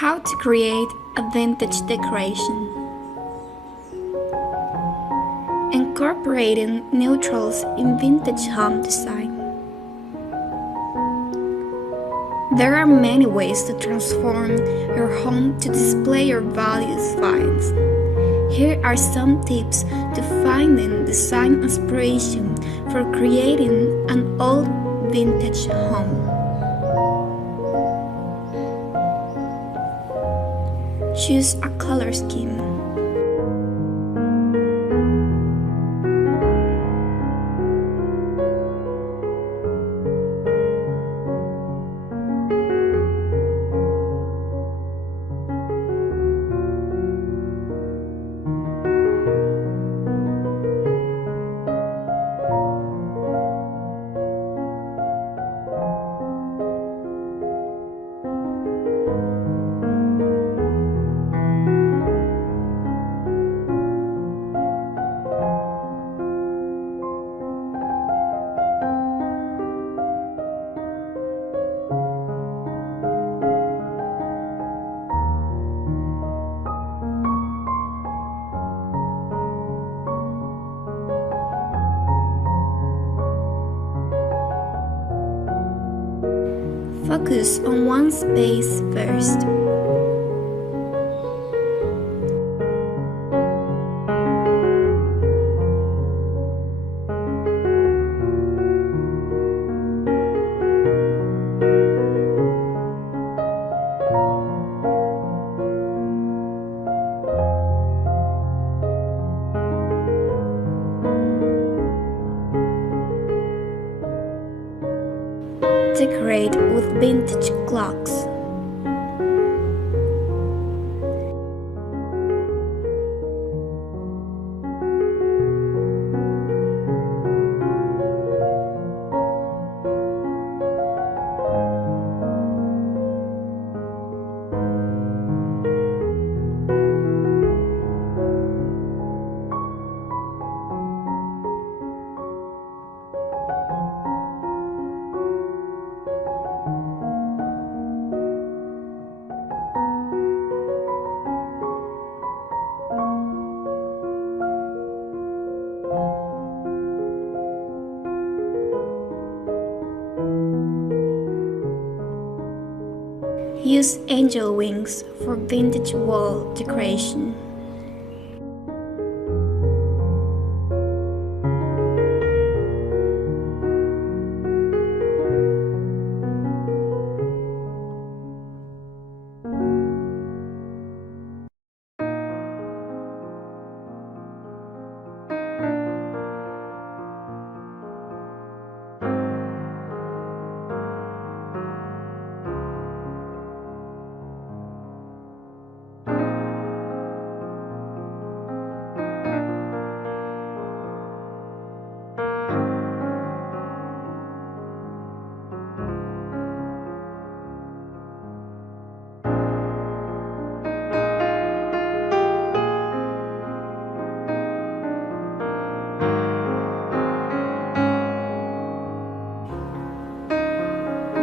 How to create a vintage decoration. Incorporating neutrals in vintage home design. There are many ways to transform your home to display your values finds. Here are some tips to finding design inspiration for creating an old vintage home. Choose a color scheme. Focus on one space first. Decorate with vintage clocks. Use angel wings for vintage wall decoration.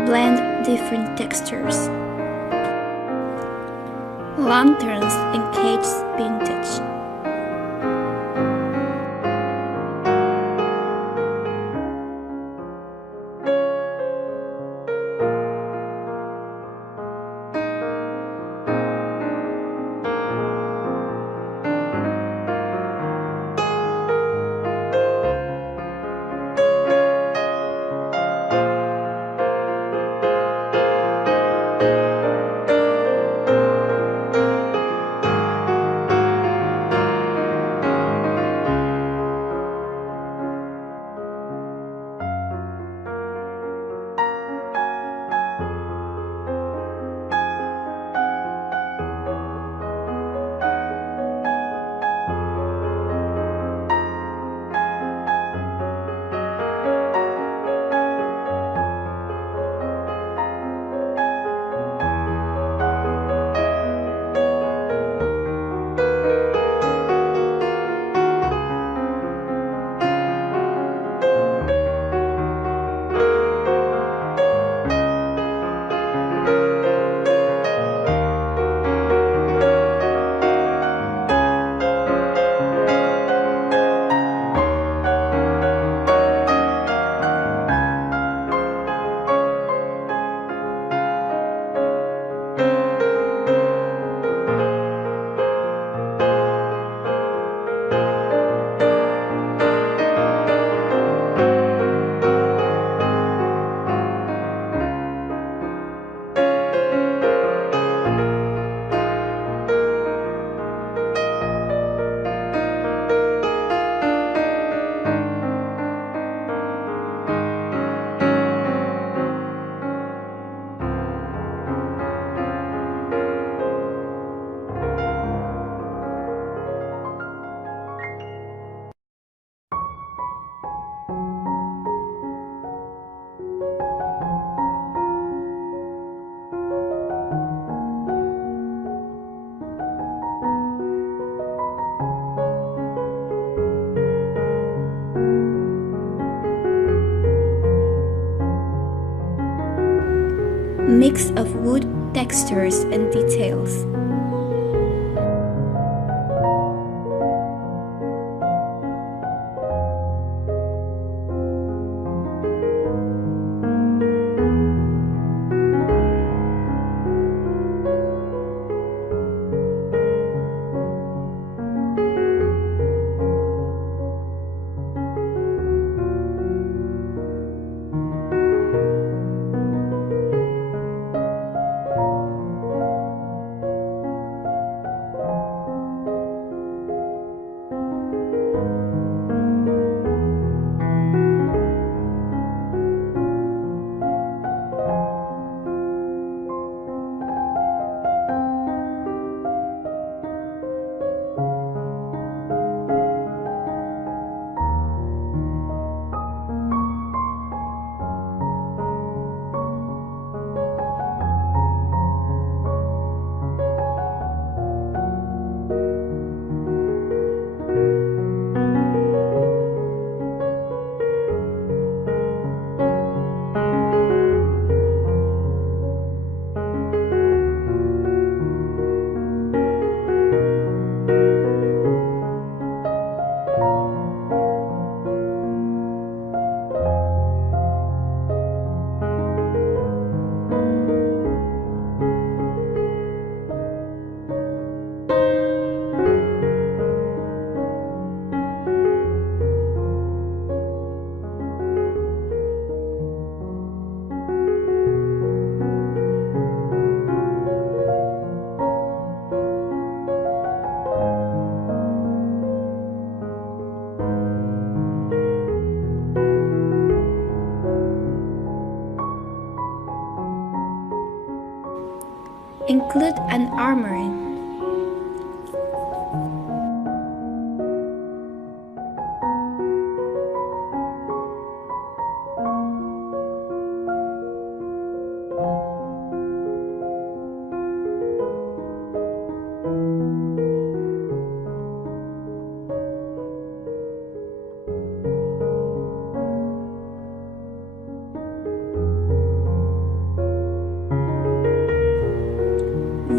Blend different textures. Lanterns and cage vintage. mix of wood textures and details. Include an armory.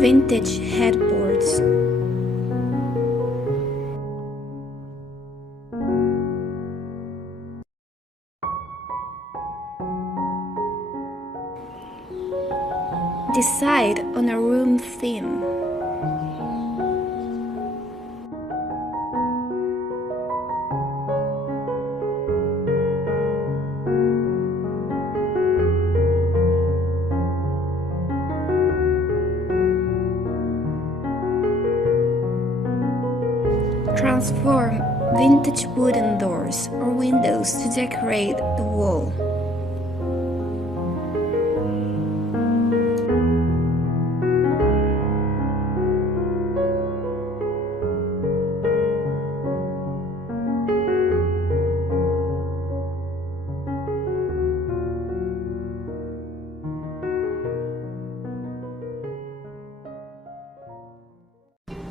Vintage headboards. Decide on a room theme. Transform vintage wooden doors or windows to decorate the wall.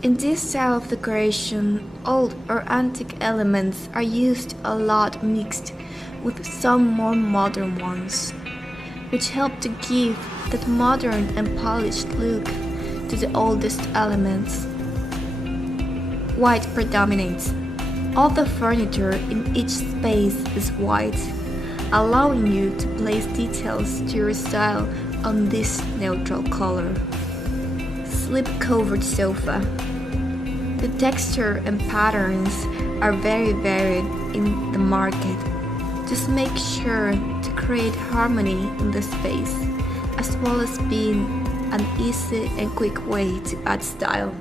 In this style of decoration, old or antique elements are used a lot mixed with some more modern ones, which help to give that modern and polished look to the oldest elements. White predominates. All the furniture in each space is white, allowing you to place details to your style on this neutral color. Slip-covered sofa. The texture and patterns are very varied in the market. Just make sure to create harmony in the space, as well as being an easy and quick way to add style.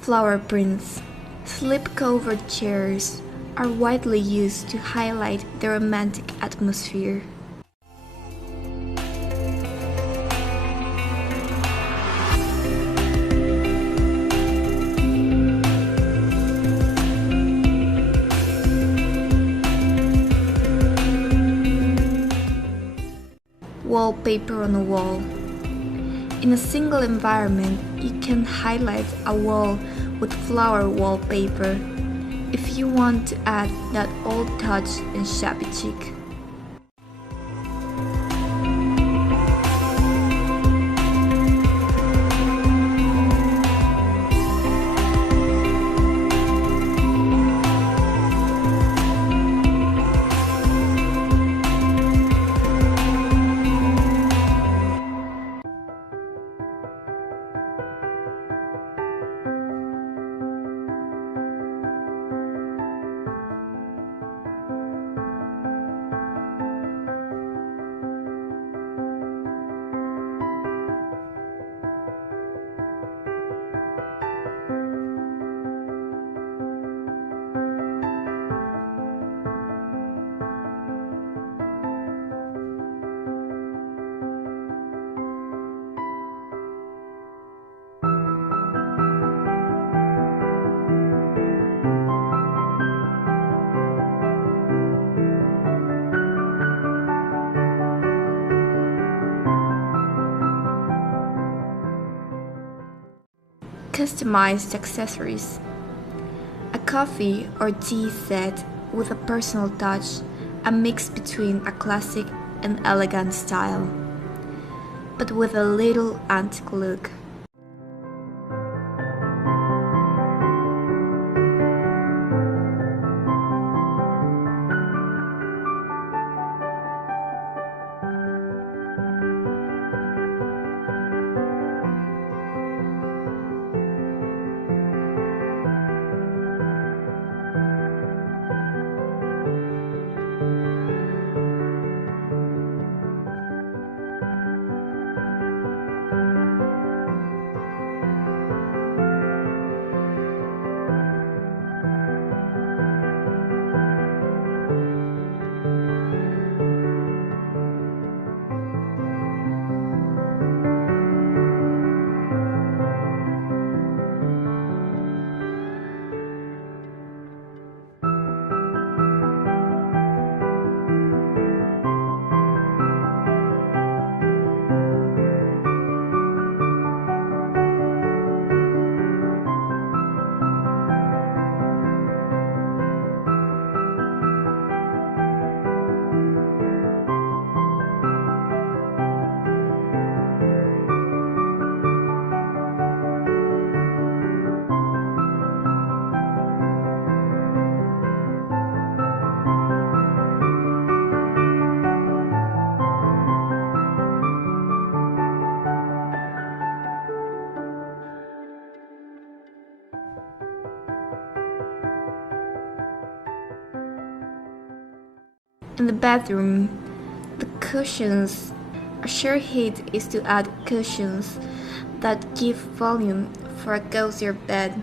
Flower prints. Slip-covered chairs are widely used to highlight the romantic atmosphere. wallpaper on a wall. In a single environment, you can highlight a wall with flower wallpaper if you want to add that old touch in shabby chic. Customized accessories. A coffee or tea set with a personal touch, a mix between a classic and elegant style, but with a little antique look. In the bedroom, the cushions. A sure hit is to add cushions that give volume for a cozier bed.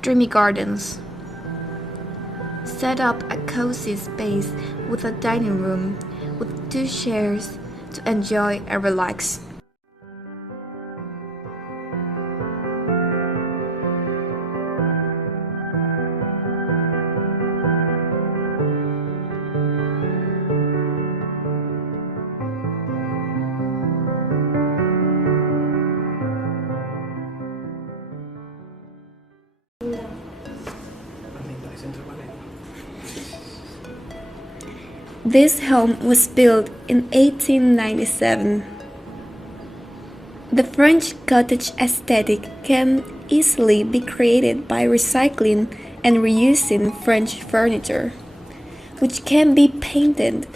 Dreamy gardens. Set up a cozy space with a dining room with 2 chairs to enjoy and relax. This home was built in 1897. The French cottage aesthetic can easily be created by recycling and reusing French furniture, which can be painted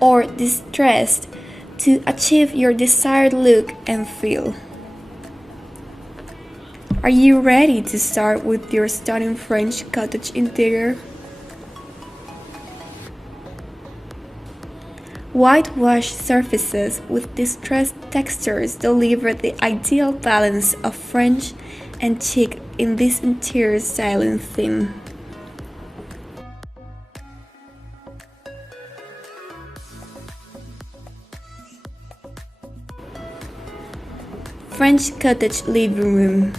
or distressed to achieve your desired look and feel. Are you ready to start with your stunning French cottage interior? Whitewashed surfaces with distressed textures deliver the ideal balance of French and chic in this interior styling theme. French cottage living room.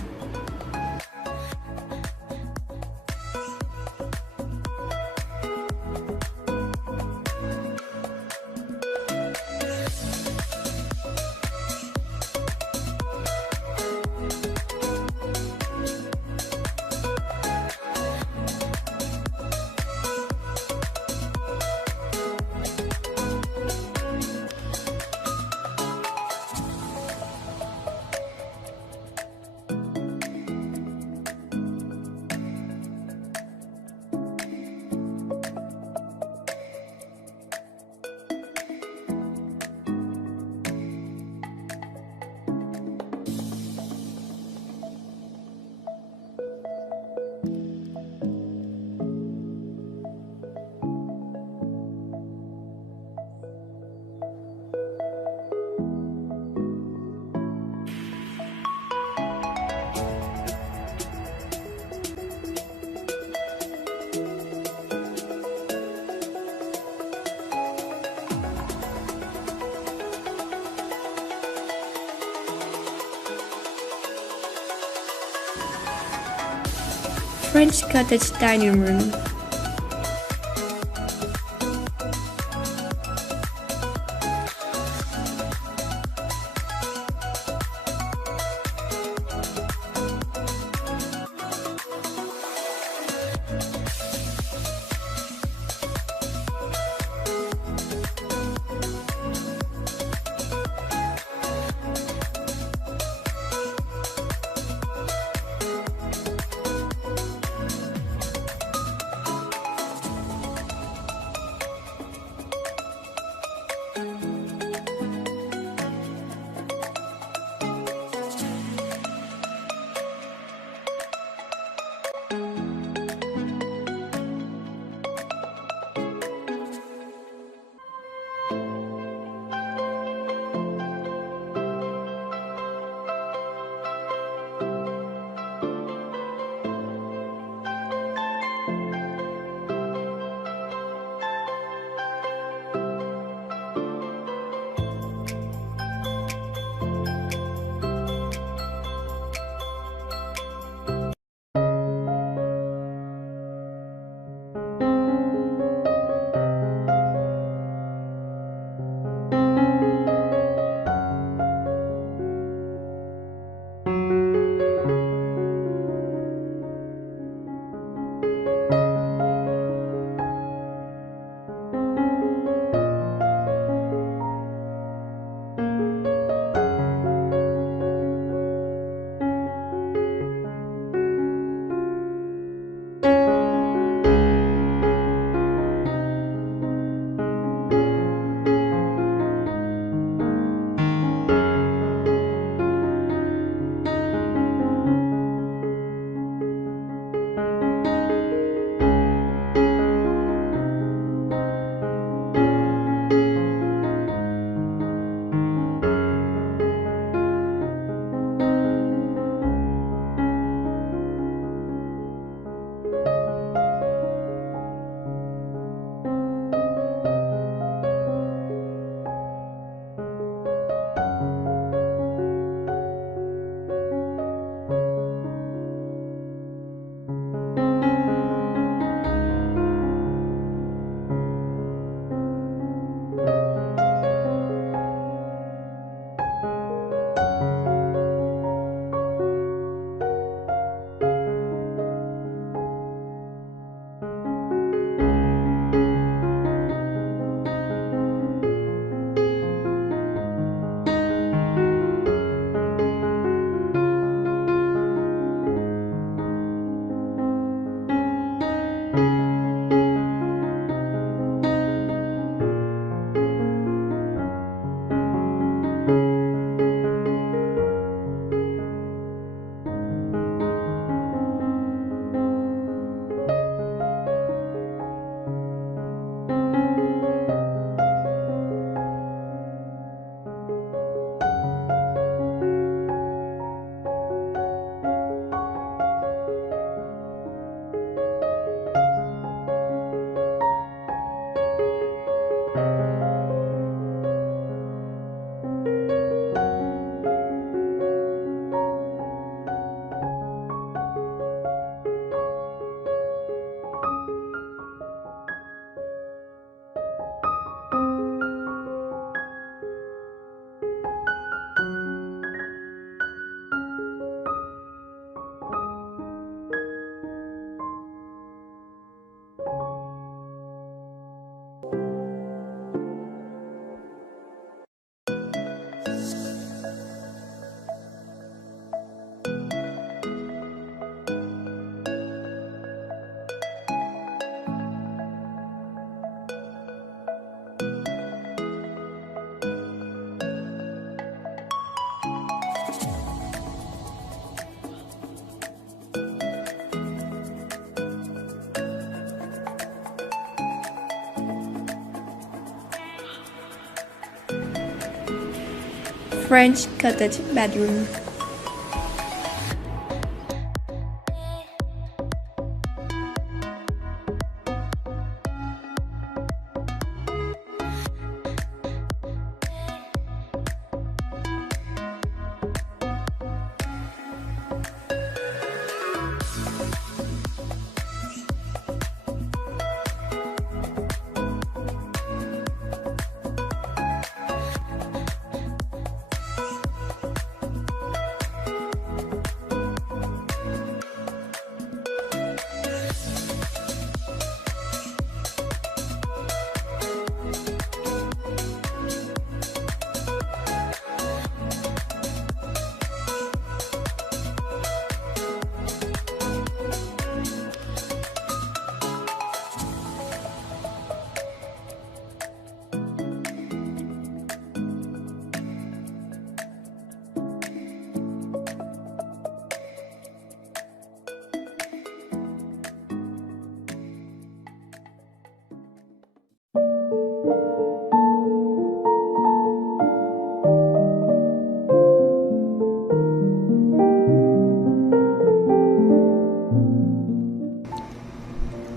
French cottage dining room. French cottage bedroom.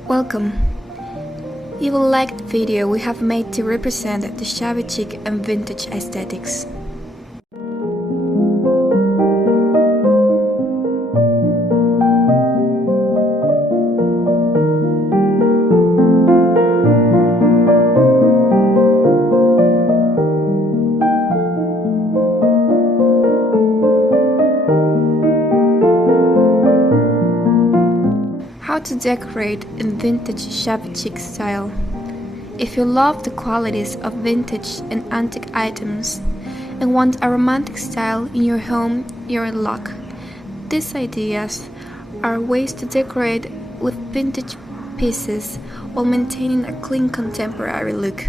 Welcome! You will like the video we have made to represent the shabby chic and vintage aesthetics. How to decorate in vintage shabby chic style. If you love the qualities of vintage and antique items and want a romantic style in your home, you're in luck. These ideas are ways to decorate with vintage pieces while maintaining a clean contemporary look.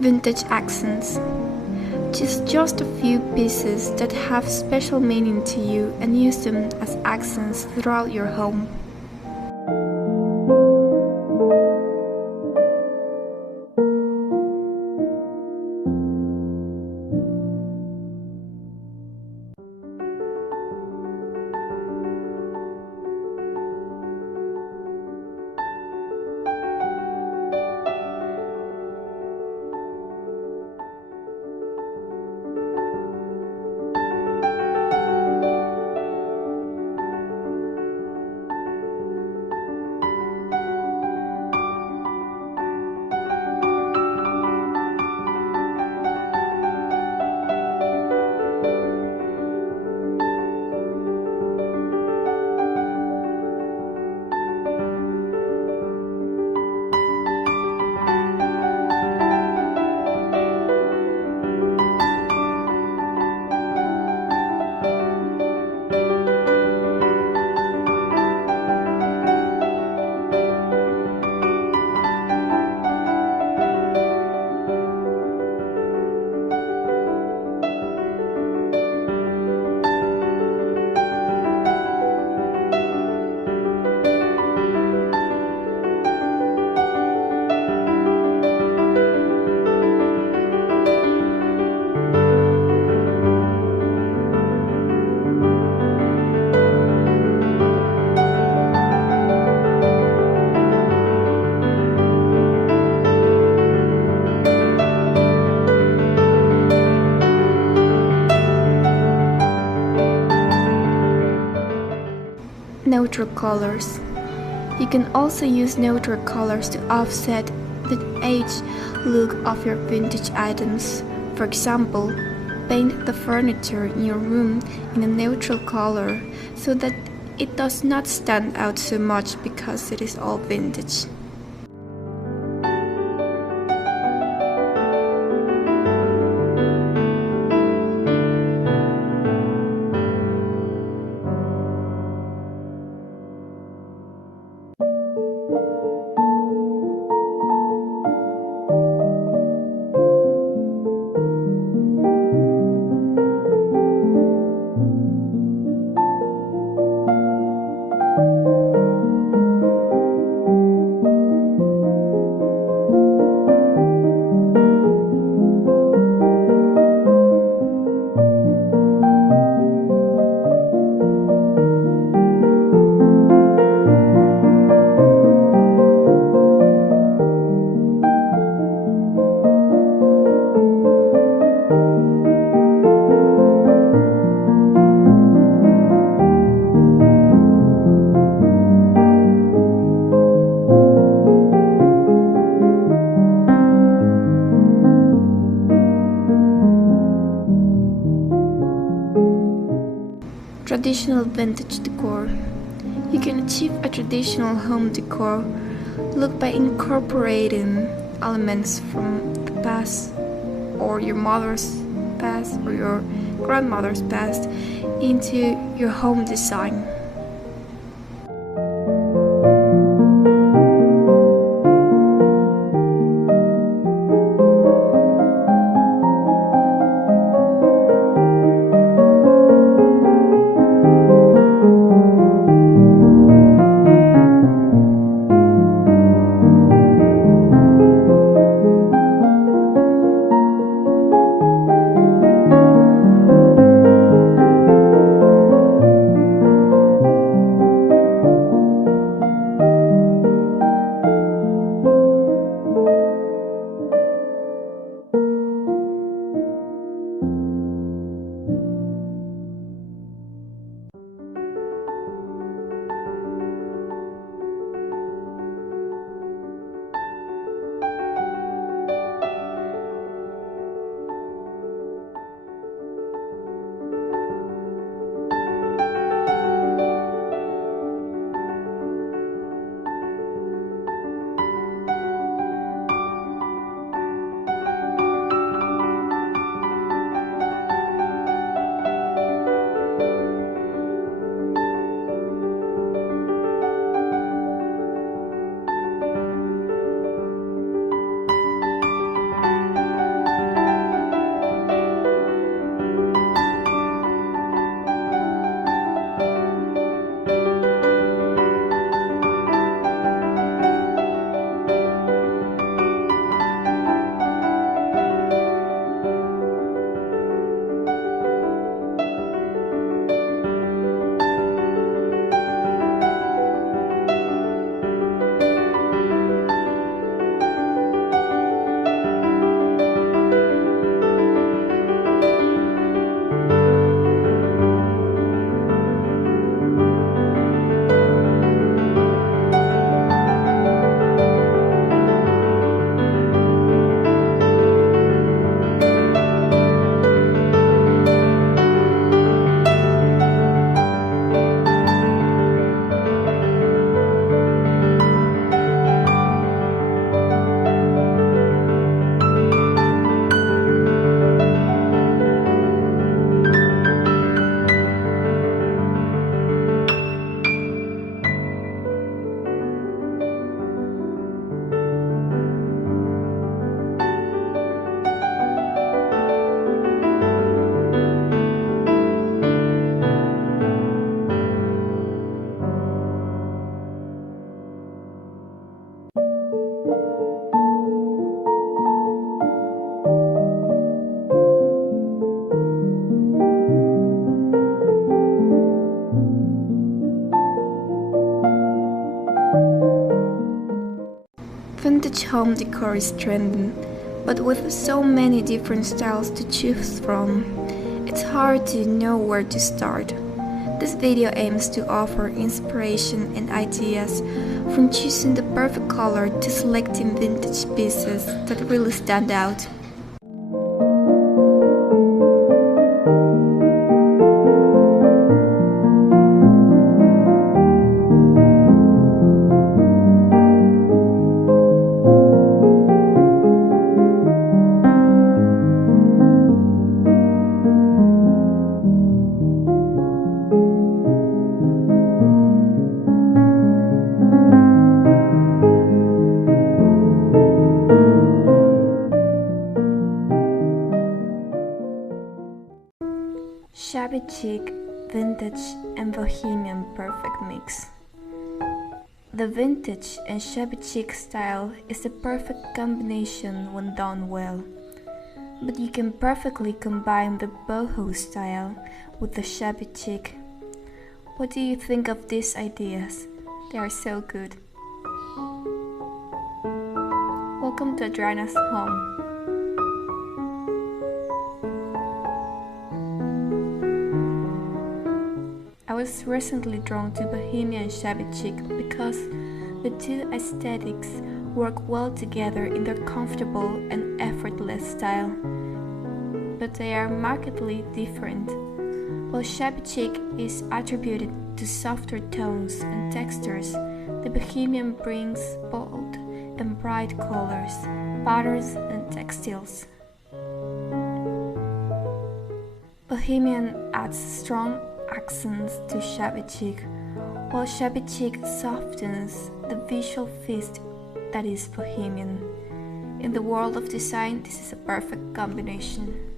Vintage accents. Choose just a few pieces that have special meaning to you and use them as accents throughout your home. Neutral colors. You can also use neutral colors to offset the age look of your vintage items. For example, paint the furniture in your room in a neutral color so that it does not stand out so much because it is all vintage. Traditional vintage decor. You can achieve a traditional home decor look by incorporating elements from the past or your mother's past or your grandmother's past into your home design. Vintage home decor is trending, but with so many different styles to choose from, it's hard to know where to start. This video aims to offer inspiration and ideas from choosing the perfect color to selecting vintage pieces that really stand out. Shabby chic, vintage and bohemian perfect mix. The vintage and shabby chic style is a perfect combination when done well. But you can perfectly combine the boho style with the shabby chic. What do you think of these ideas? They are so good. Welcome to Adriana's home. I was recently drawn to bohemian shabby chic because the two aesthetics work well together in their comfortable and effortless style, but they are markedly different. While shabby chic is attributed to softer tones and textures, the bohemian brings bold and bright colors, patterns, and textiles. Bohemian adds strong accents to shabby chic, while shabby chic softens the visual feast that is bohemian. In the world of design, this is a perfect combination.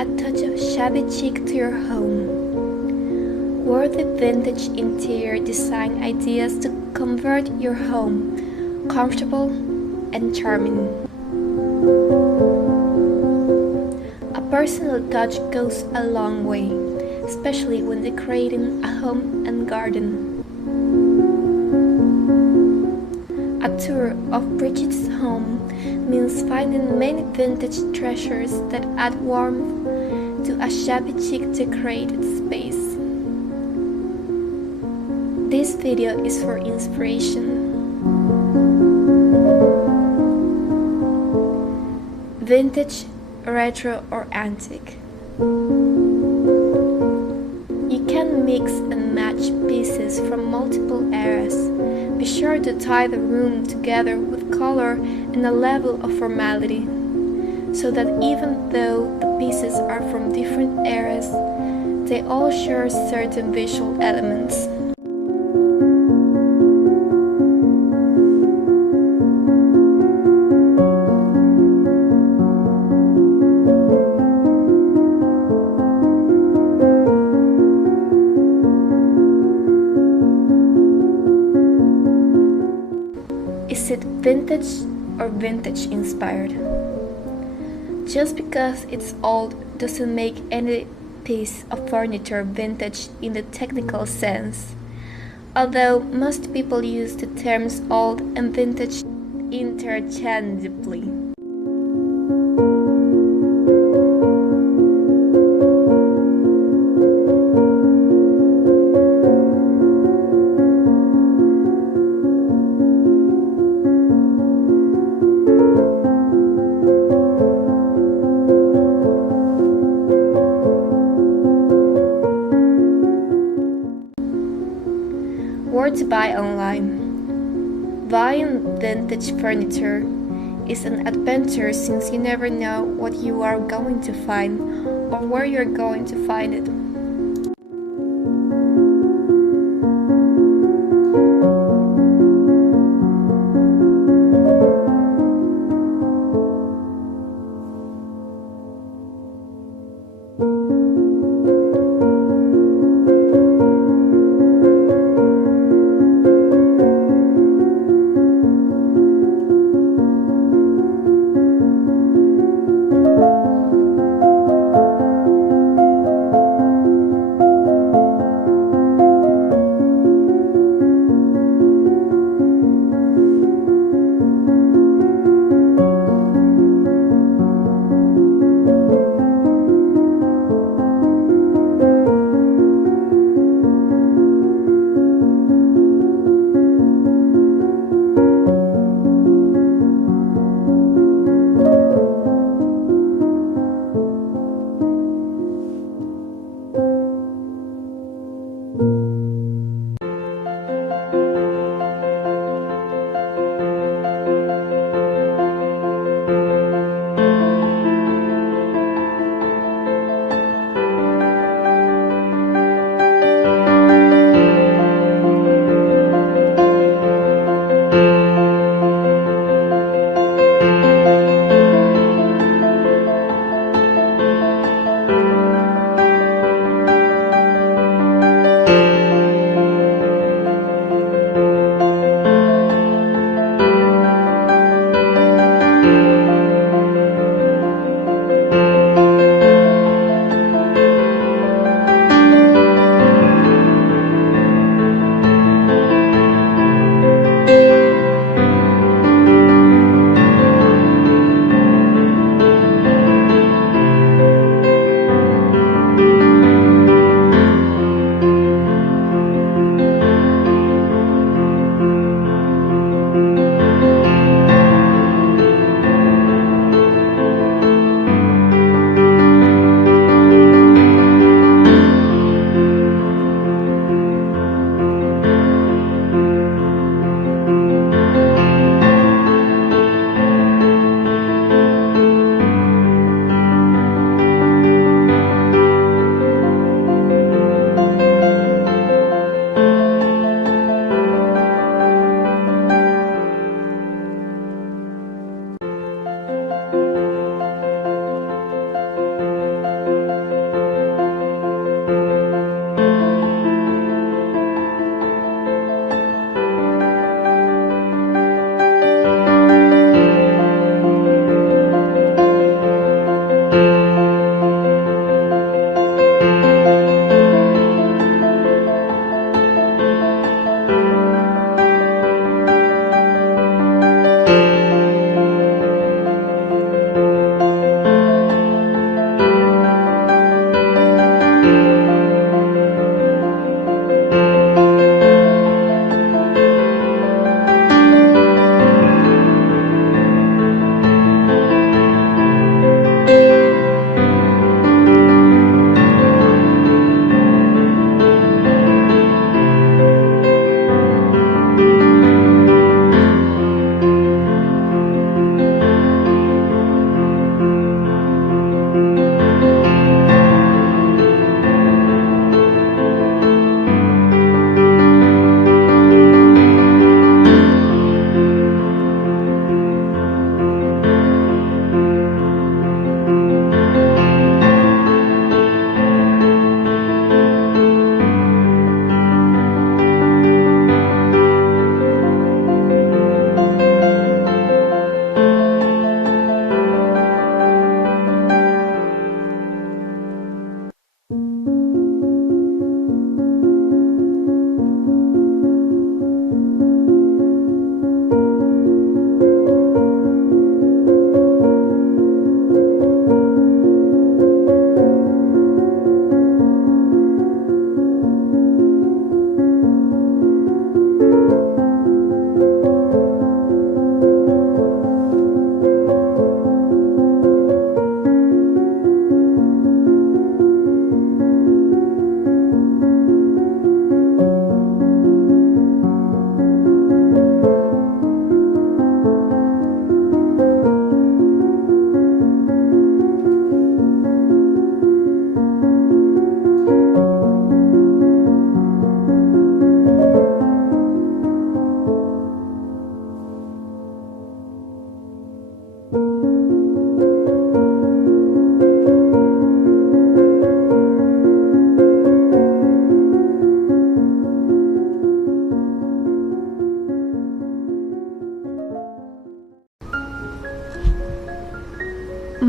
a touch of shabby chic to your home. Worthy vintage interior design ideas to convert your home comfortable and charming. A personal touch goes a long way, especially when decorating a home and garden. A tour of Bridget's home means finding many vintage treasures that add warmth to a shabby chic decorated space. This video is for inspiration. Vintage, retro or antique. You can mix and match pieces from multiple eras. Be sure to tie the room together with color and a level of formality, so that even though the pieces are from different eras, they all share certain visual elements. Is it vintage or vintage inspired? Just because it's old doesn't make any piece of furniture vintage in the technical sense, although most people use the terms old and vintage interchangeably. Where to buy online. Buying vintage furniture is an adventure since you never know what you are going to find or where you're going to find it.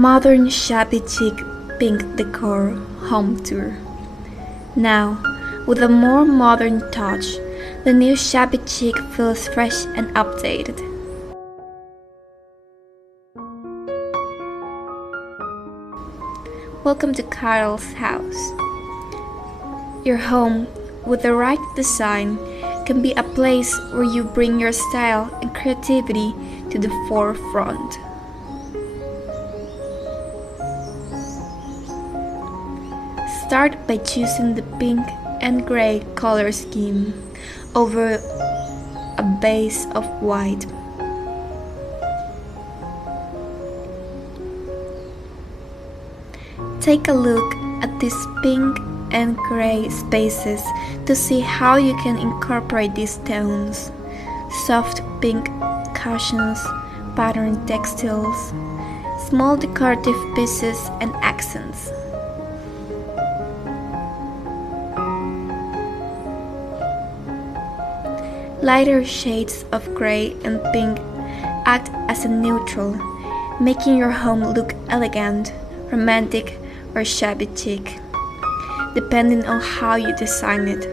modern shabby chic pink decor home tour. Now, with a more modern touch, the new shabby chic feels fresh and updated. Welcome to Carol's house. Your home, with the right design, can be a place where you bring your style and creativity to the forefront. Start by choosing the pink and gray color scheme over a base of white. Take a look at these pink and gray spaces to see how you can incorporate these tones. Soft pink cushions, patterned textiles, small decorative pieces and accents. Lighter shades of gray and pink act as a neutral, making your home look elegant, romantic, or shabby chic, depending on how you design it.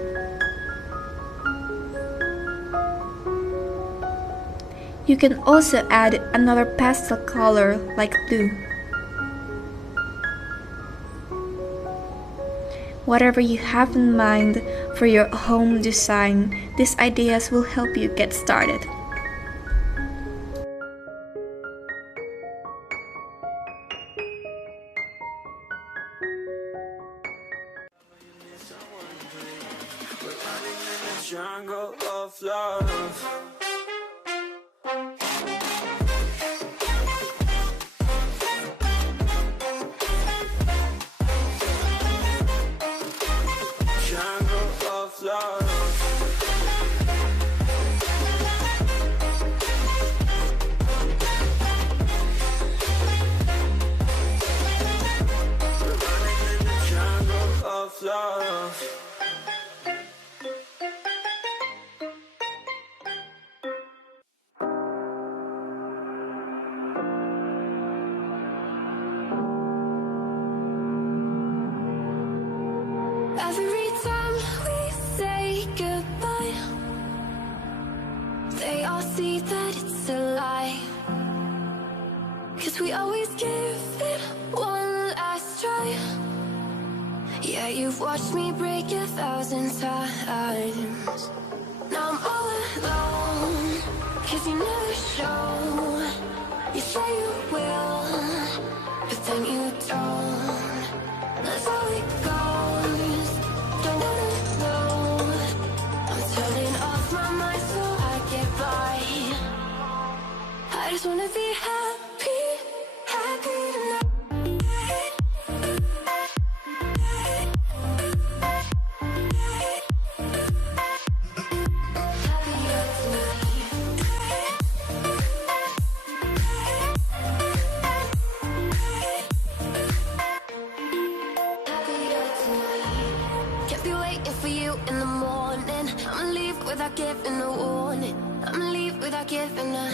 You can also add another pastel color like blue. Whatever you have in mind for your home design, these ideas will help you get started. Jungle of love. Every time we say goodbye, they all see that it's a lie. 'Cause we always give it one last try. Yeah, you've watched me break 1,000 times. Now I'm all alone, 'cause you never show. You say you will, but then you don't. That's how it goes. Don't wanna know. I'm turning off my mind so I get by. I just wanna be happy, happy tonight. In the morning, I'ma leave without giving a warning. I'ma leave without giving a.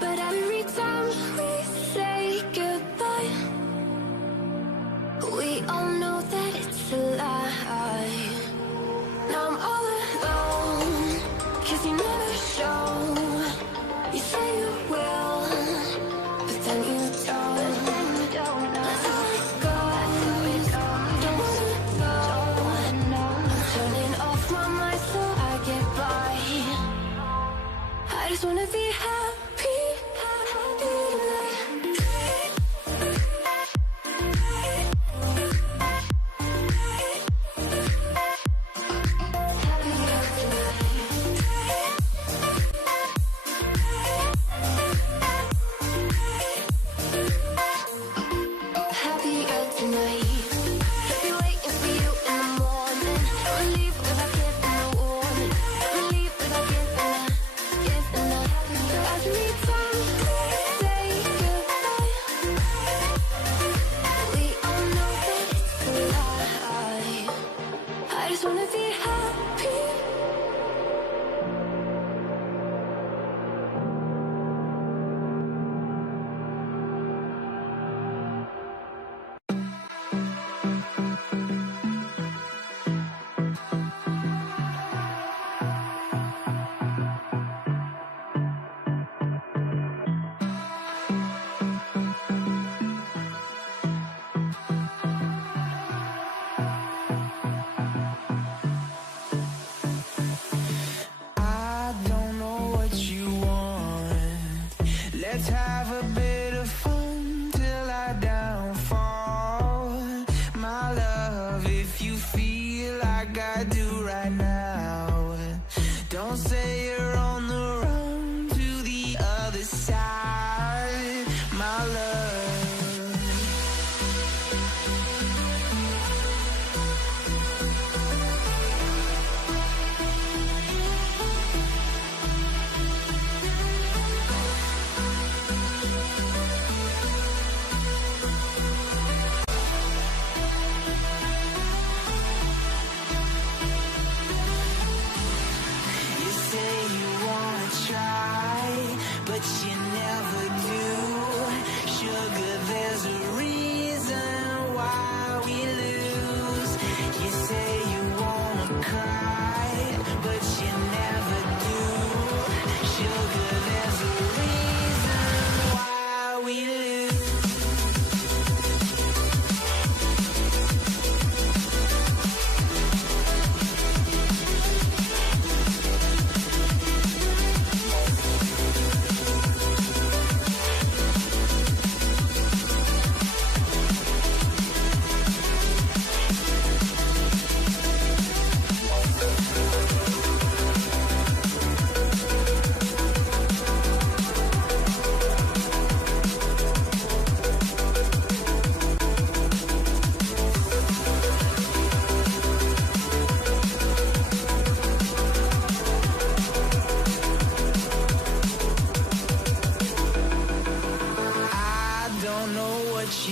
But every time we say goodbye, we all know that it's a lie. Now I'm all alone, 'cause you never show. You say you will, but then you don't. That's how it goes. Don't wanna go. Turning off my mind so I get by. I just wanna be happy, happy tonight.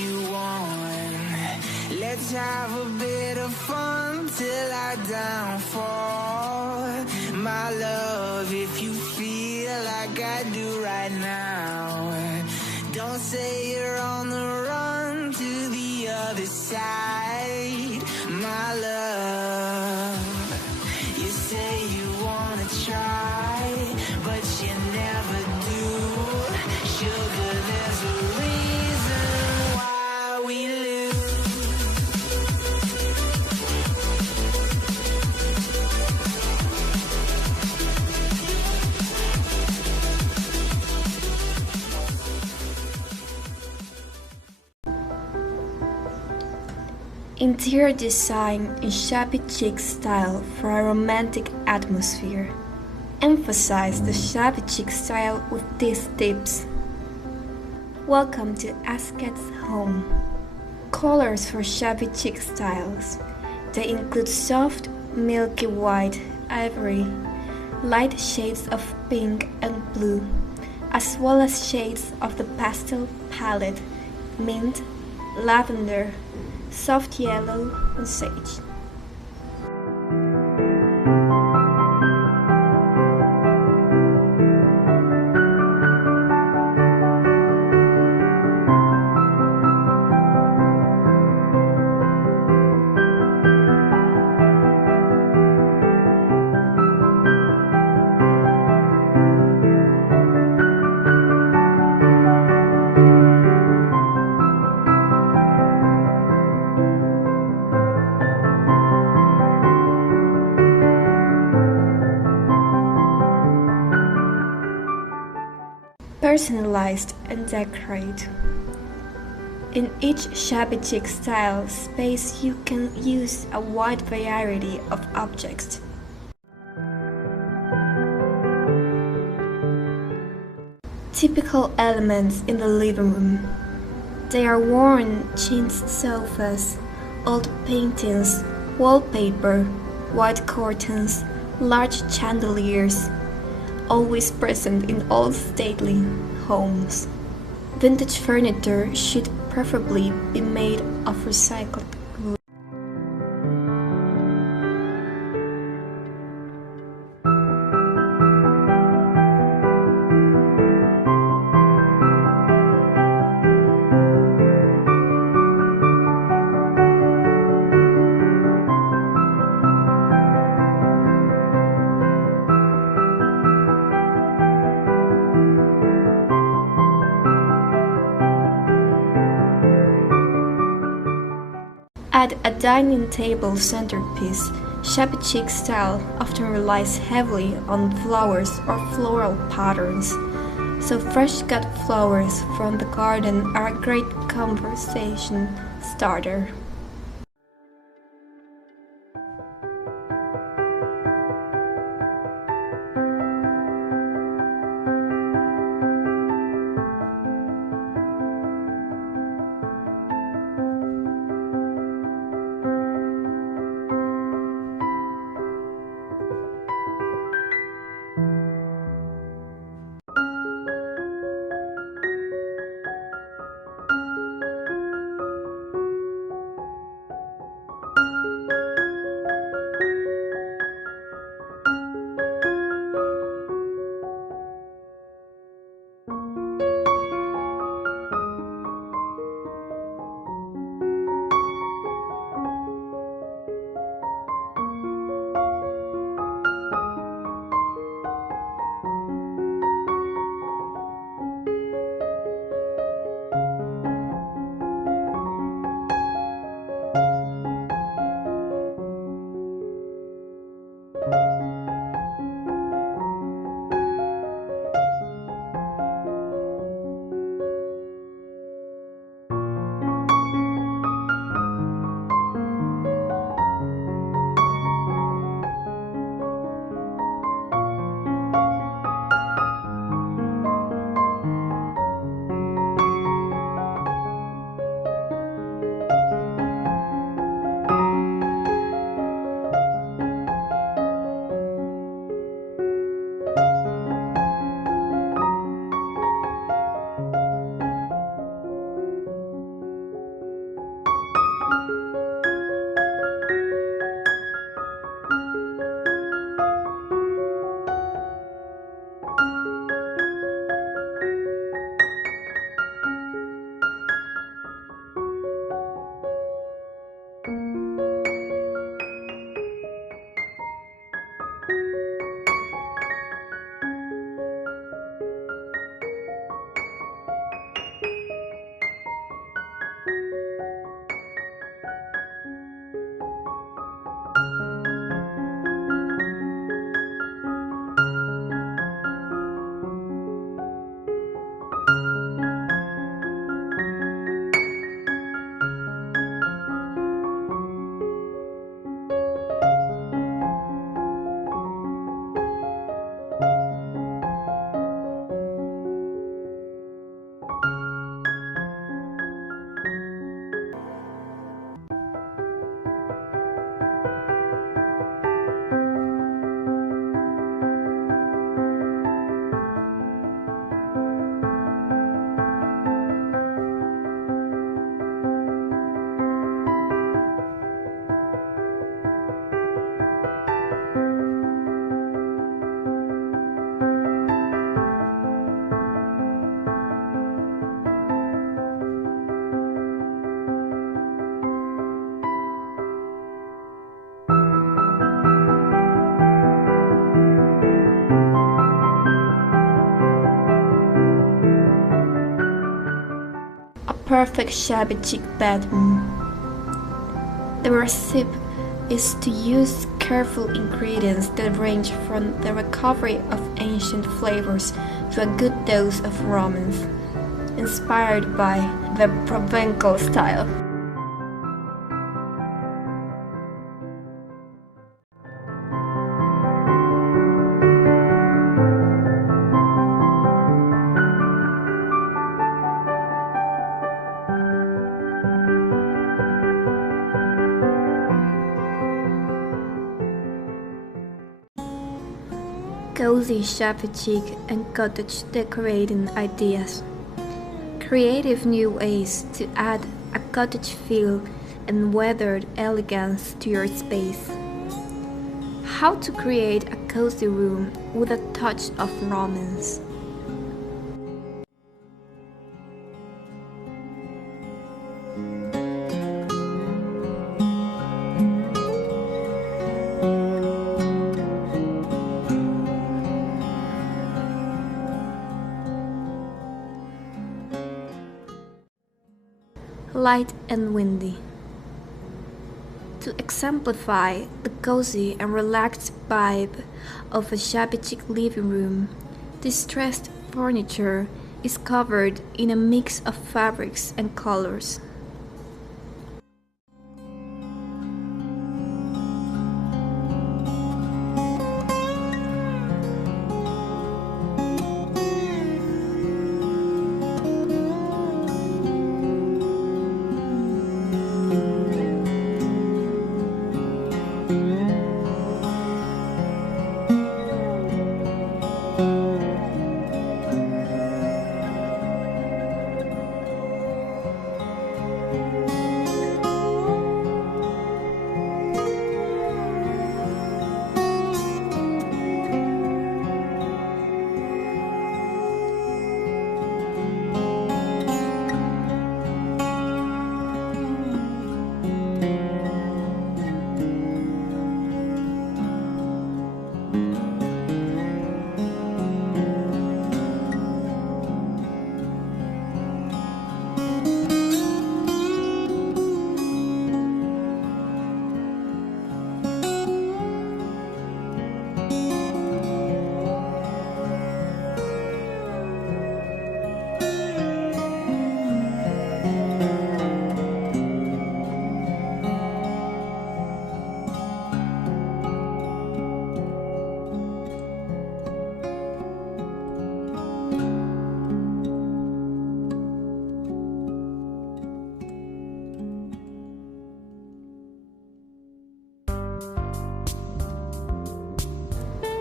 you want. Let's have a bit of fun till I downfall. My love, if you feel like I do right now, don't say you're on the run to the other side. My love, you say you wanna try, but you never do. Sugar, there's a reason why we lose. Interior design in shabby chic style for a romantic atmosphere. Emphasize the shabby chic style with these tips. Welcome to Asket's home. Colors for shabby chic styles. They include soft, milky white, ivory, light shades of pink and blue, as well as shades of the pastel palette, mint, lavender, soft yellow, and sage. Personalized and decorate. In each shabby chic style space, you can use a wide variety of objects. Typical elements in the living room. They are worn chintz sofas, old paintings, wallpaper, white curtains, large chandeliers, always present in all stately homes. Vintage furniture should preferably be made of recycled wood. Add a dining table centerpiece. Shabby chic style often relies heavily on flowers or floral patterns, so fresh cut flowers from the garden are a great conversation starter. A perfect shabby chic bedroom. The recipe is to use careful ingredients that range from the recovery of ancient flavors to a good dose of romance, inspired by the Provencal style. Cozy shabby chic and cottage decorating ideas. Creative new ways to add a cottage feel and weathered elegance to your space. How to create a cozy room with a touch of romance. Light and windy. To exemplify the cozy and relaxed vibe of a shabby chic living room, distressed furniture is covered in a mix of fabrics and colors.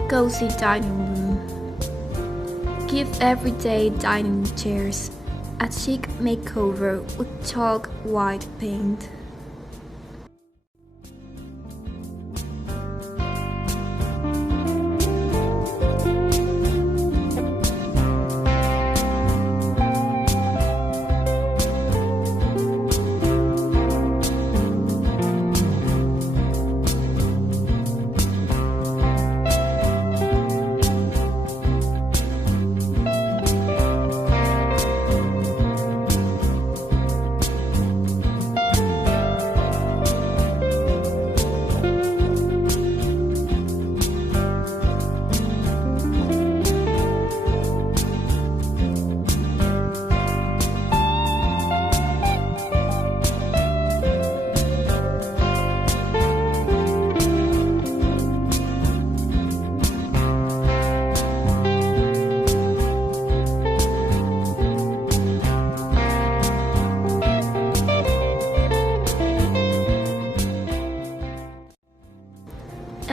Cozy dining room. Give everyday dining chairs a chic makeover with chalk white paint.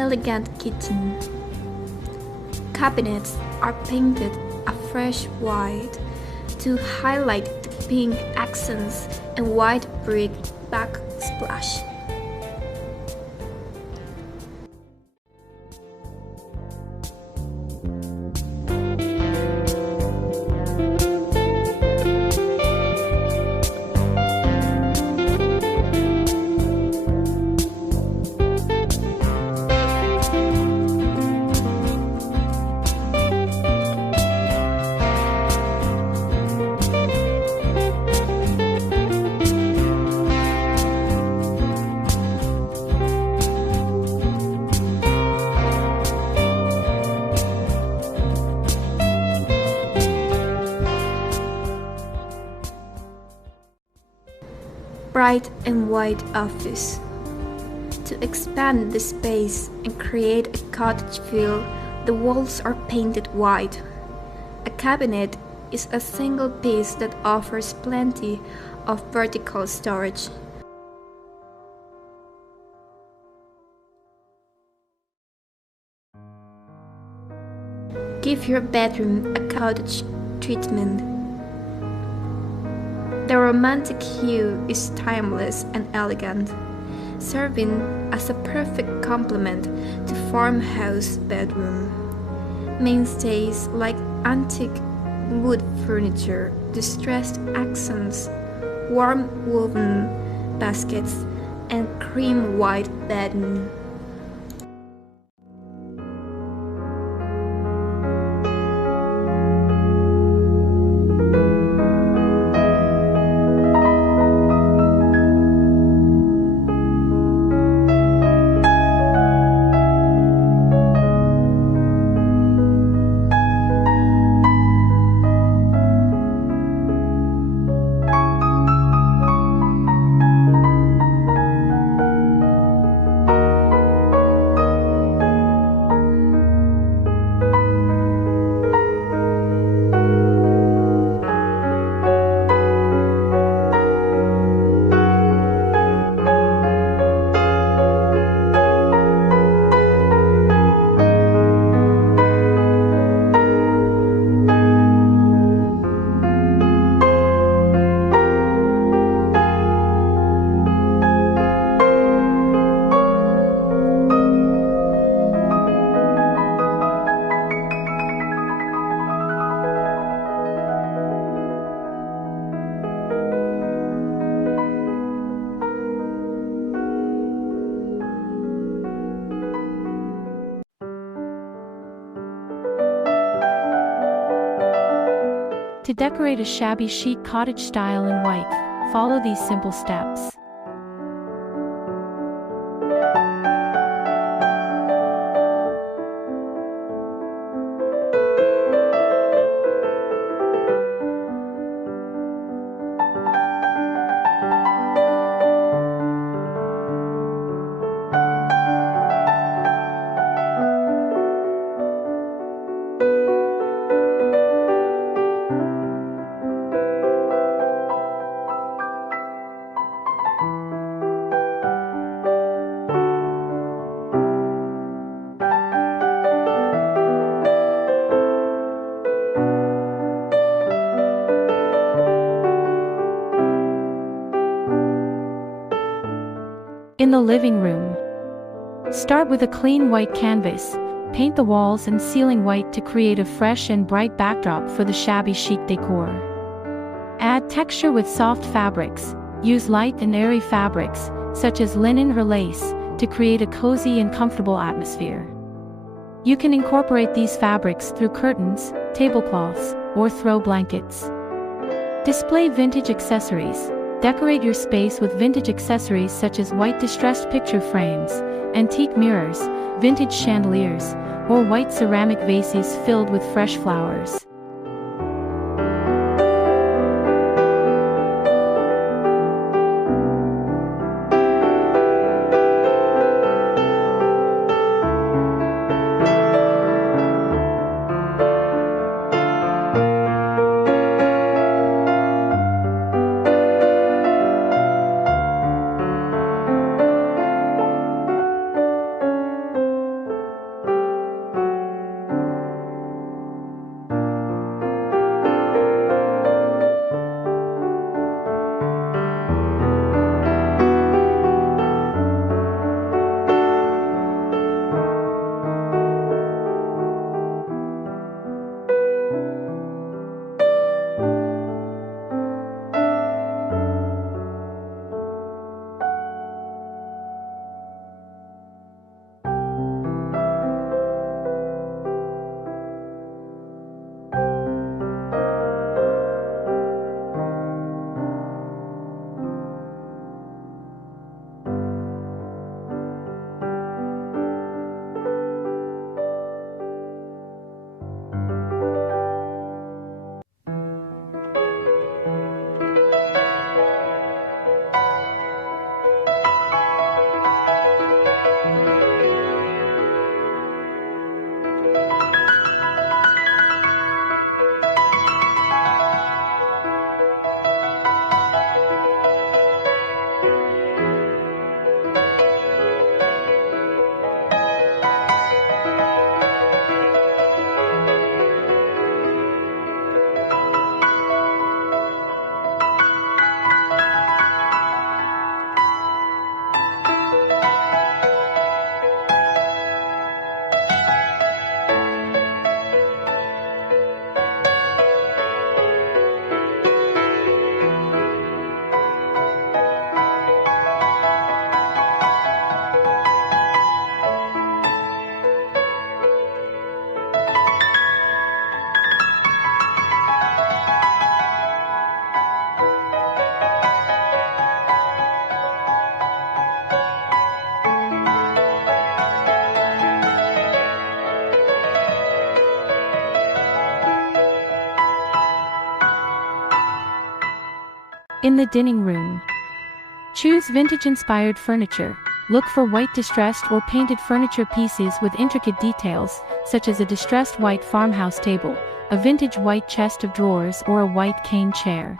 elegant kitchen. Cabinets are painted a fresh white to highlight the pink accents and white brick backsplash. Bright and white office. To expand the space and create a cottage feel, the walls are painted white. A cabinet is a single piece that offers plenty of vertical storage. Give your bedroom a cottage treatment. The romantic hue is timeless and elegant, serving as a perfect complement to farmhouse bedroom. Mainstays like antique wood furniture, distressed accents, warm woven baskets, and cream white bedding. To decorate a shabby chic cottage style in white, follow these simple steps. In the living room, start with a clean white canvas. Paint the walls and ceiling white to create a fresh and bright backdrop for the shabby chic decor. Add texture with soft fabrics. Use light and airy fabrics, such as linen or lace, to create a cozy and comfortable atmosphere. You can incorporate these fabrics through curtains, tablecloths, or throw blankets. Display vintage accessories. Decorate your space with vintage accessories such as white distressed picture frames, antique mirrors, vintage chandeliers, or white ceramic vases filled with fresh flowers. In the dining room, choose vintage-inspired furniture. Look for white distressed or painted furniture pieces with intricate details, such as a distressed white farmhouse table, a vintage white chest of drawers, or a white cane chair.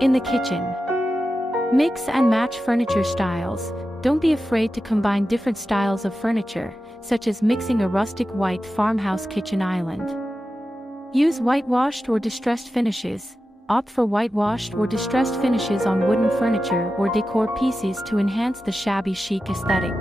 In the kitchen, mix and match furniture styles. Don't be afraid to combine different styles of furniture, such as mixing a rustic white farmhouse kitchen island. Use whitewashed or distressed finishes. Opt for whitewashed or distressed finishes on wooden furniture or decor pieces to enhance the shabby chic aesthetic.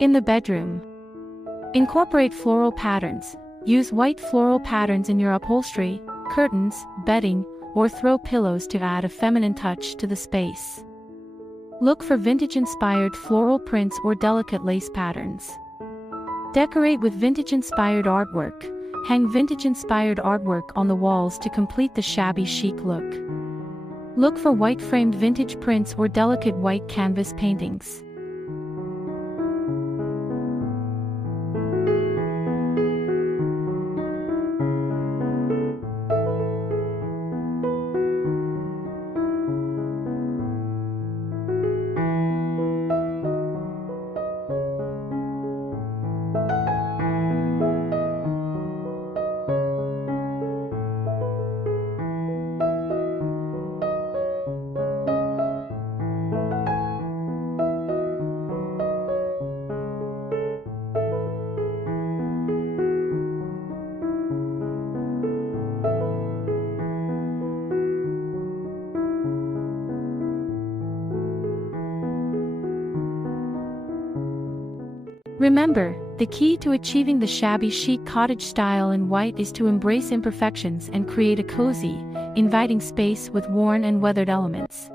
In the bedroom, incorporate floral patterns. Use white floral patterns in your upholstery, curtains, bedding, or throw pillows to add a feminine touch to the space. Look for vintage-inspired floral prints or delicate lace patterns. Decorate with vintage-inspired artwork. Hang vintage-inspired artwork on the walls to complete the shabby chic look. Look for white-framed vintage prints or delicate white canvas paintings. Remember, the key to achieving the shabby chic cottage style in white is to embrace imperfections and create a cozy, inviting space with worn and weathered elements.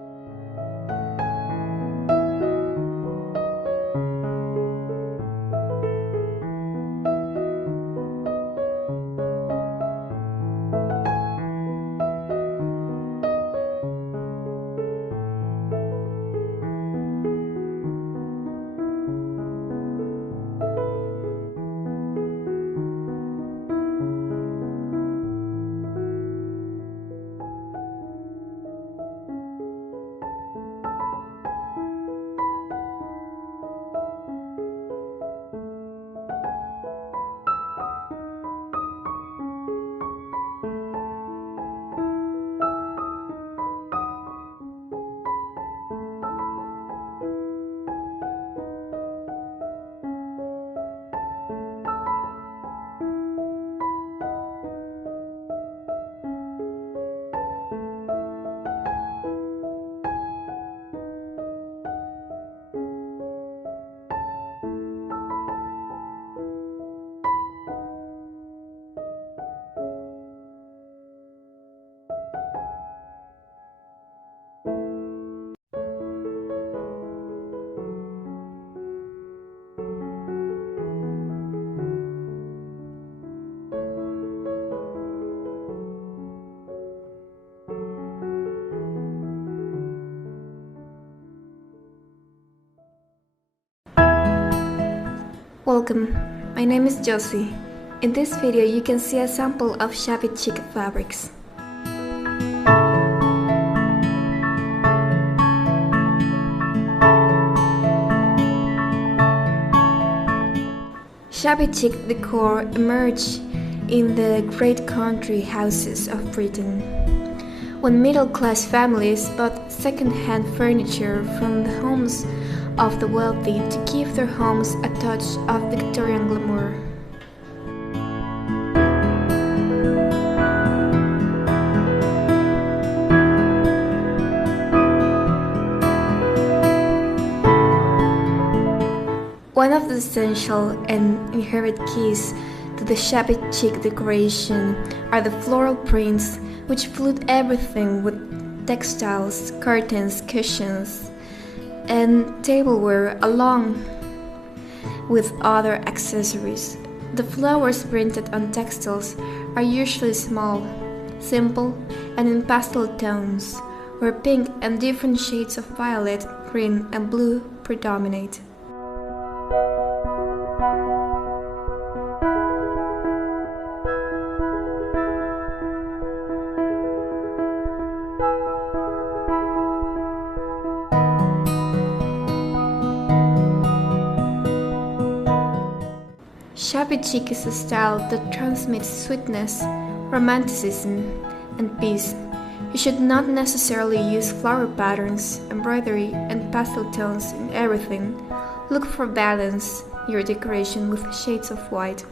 Welcome, my name is Josie. In this video you can see a sample of shabby chic fabrics. Shabby chic decor emerged in the great country houses of Britain, when middle-class families bought second-hand furniture from the homes of the wealthy to give their homes a touch of Victorian glamour. One of the essential and inherent keys to the shabby chic decoration are the floral prints, which flood everything with textiles, curtains, cushions, and tableware along with other accessories. The flowers printed on textiles are usually small, simple, and in pastel tones, where pink and different shades of violet, green, and blue predominate. Shabby chic is a style that transmits sweetness, romanticism, and peace. You should not necessarily use flower patterns, embroidery, and pastel tones in everything. Look for balance in your decoration with shades of white.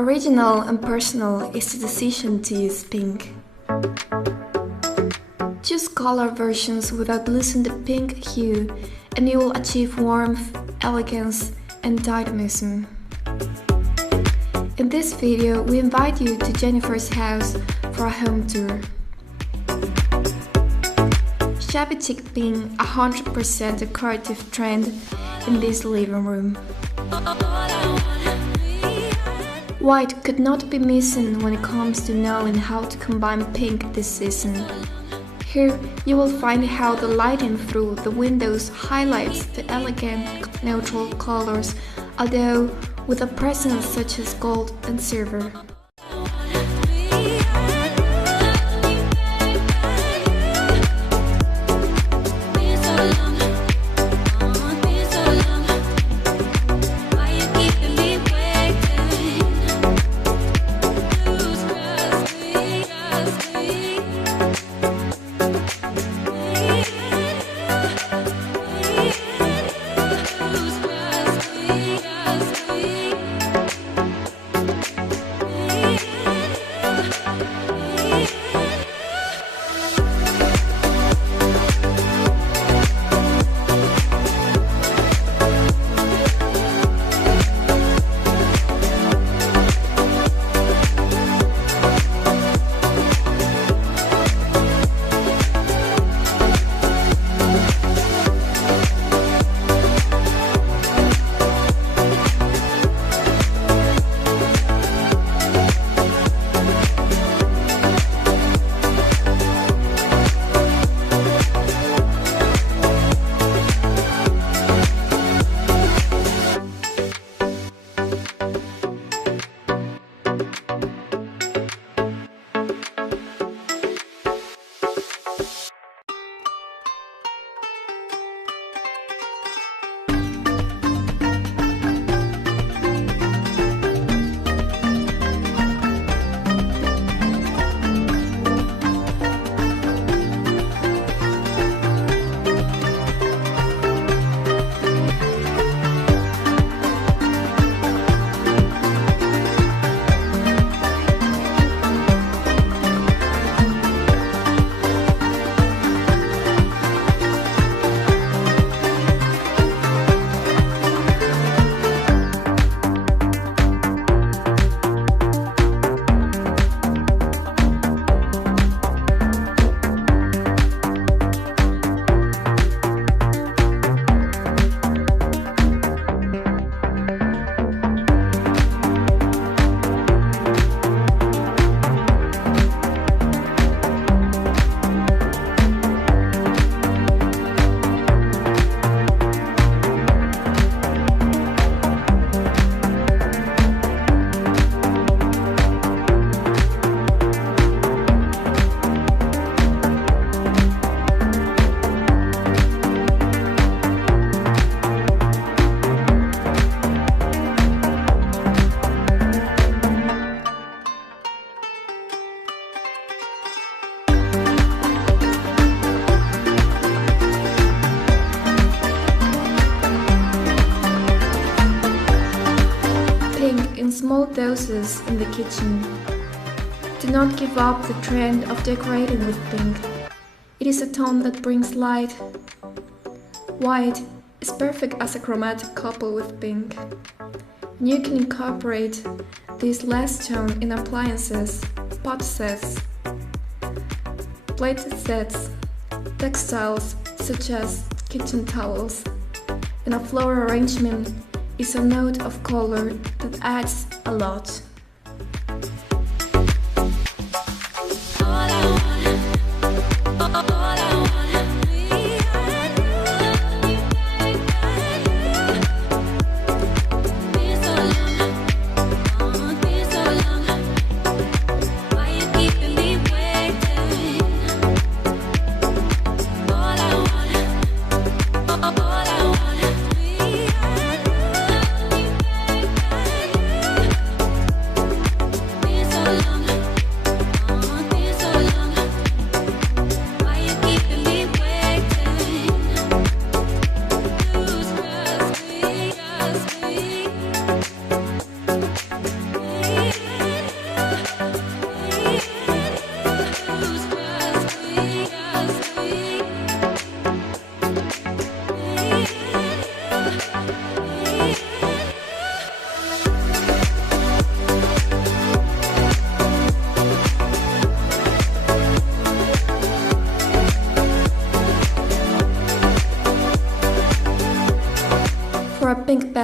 Original and personal is the decision to use pink. Choose color versions without losing the pink hue, and you will achieve warmth, elegance, and dynamism. In this video, we invite you to Jennifer's house for a home tour. Shabby chic being 100% decorative trend in this living room. White could not be missing when it comes to knowing how to combine pink this season. Here you will find how the lighting through the windows highlights the elegant neutral colors, although with a presence such as gold and silver. In small doses in the kitchen. Do not give up the trend of decorating with pink. It is a tone that brings light. White is perfect as a chromatic couple with pink. And you can incorporate this last tone in appliances, pot sets, plate sets, textiles such as kitchen towels, and a floral arrangement is a note of color that adds a lot.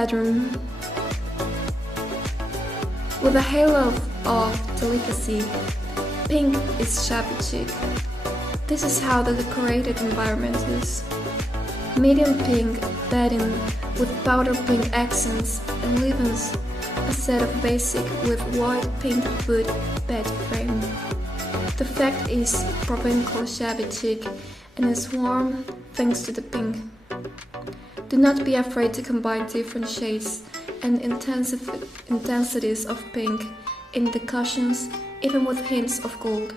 bedroom. With a halo of delicacy, pink is shabby chic. This is how the decorated environment is. Medium pink bedding with powder pink accents and leaves a set of basic with white painted wood bed frame. The fact is provincial shabby chic and is warm thanks to the pink. Do not be afraid to combine different shades and intensities of pink in the cushions, even with hints of gold.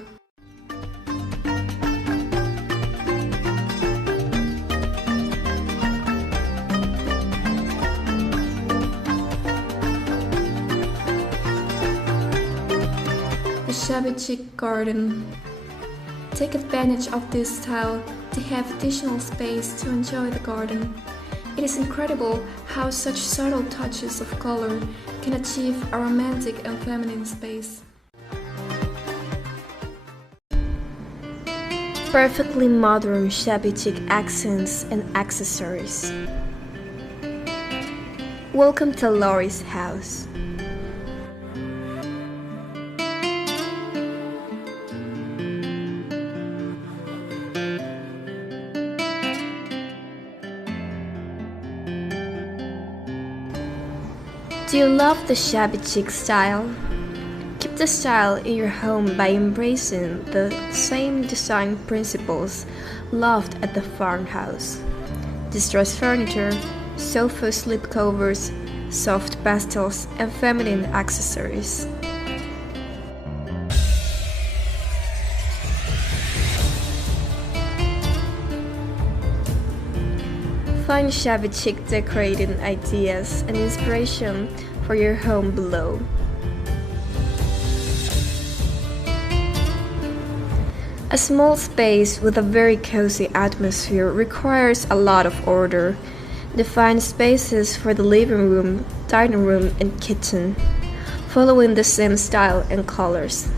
The shabby chic garden. Take advantage of this style to have additional space to enjoy the garden. It is incredible how such subtle touches of color can achieve a romantic and feminine space. Perfectly modern shabby chic accents and accessories. Welcome to Laurie's house. Do you love the shabby chic style? Keep the style in your home by embracing the same design principles loved at the farmhouse. Distressed furniture, sofa slipcovers, soft pastels, and feminine accessories. Find shabby chic decorating ideas and inspiration for your home below. A small space with a very cozy atmosphere requires a lot of order. Define spaces for the living room, dining room, and kitchen, following the same style and colors.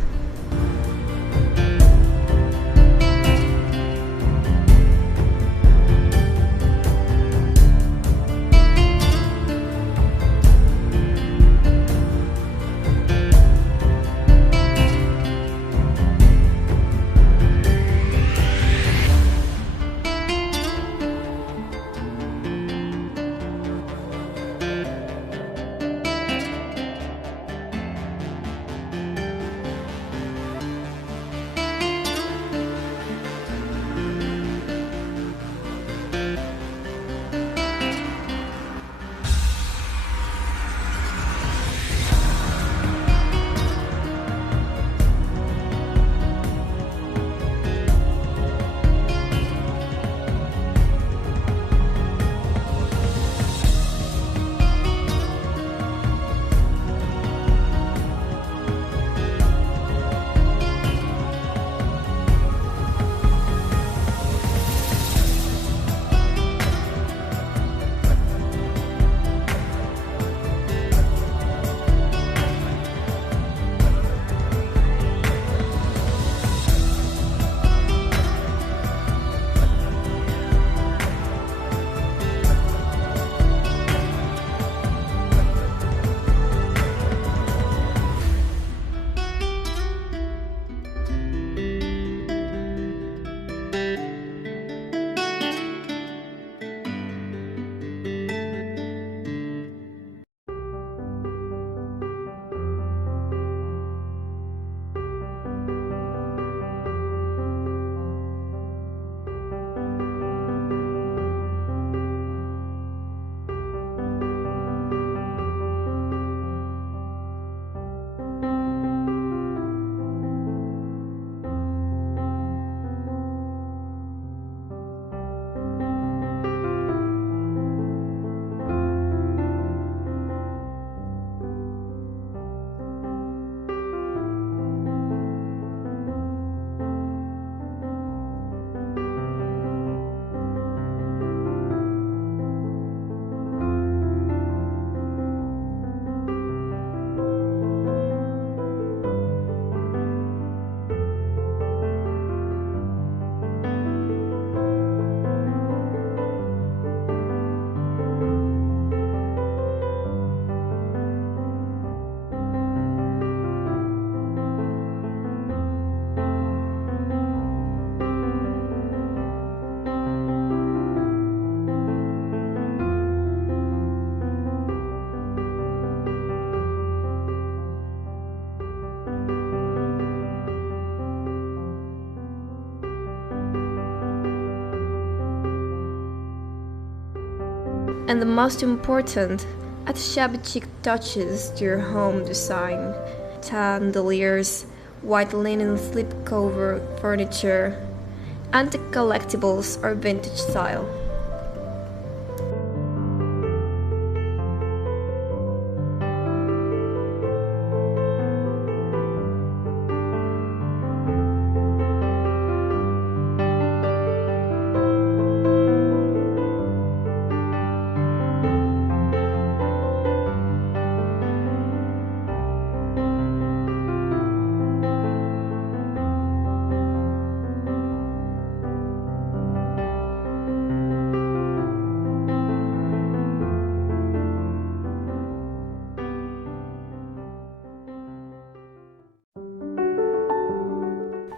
And the most important, add shabby chic touches to your home design. Chandeliers, white linen slipcover furniture, antique collectibles or vintage style.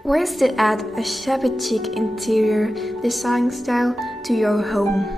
Ways to add a shabby chic interior design style to your home.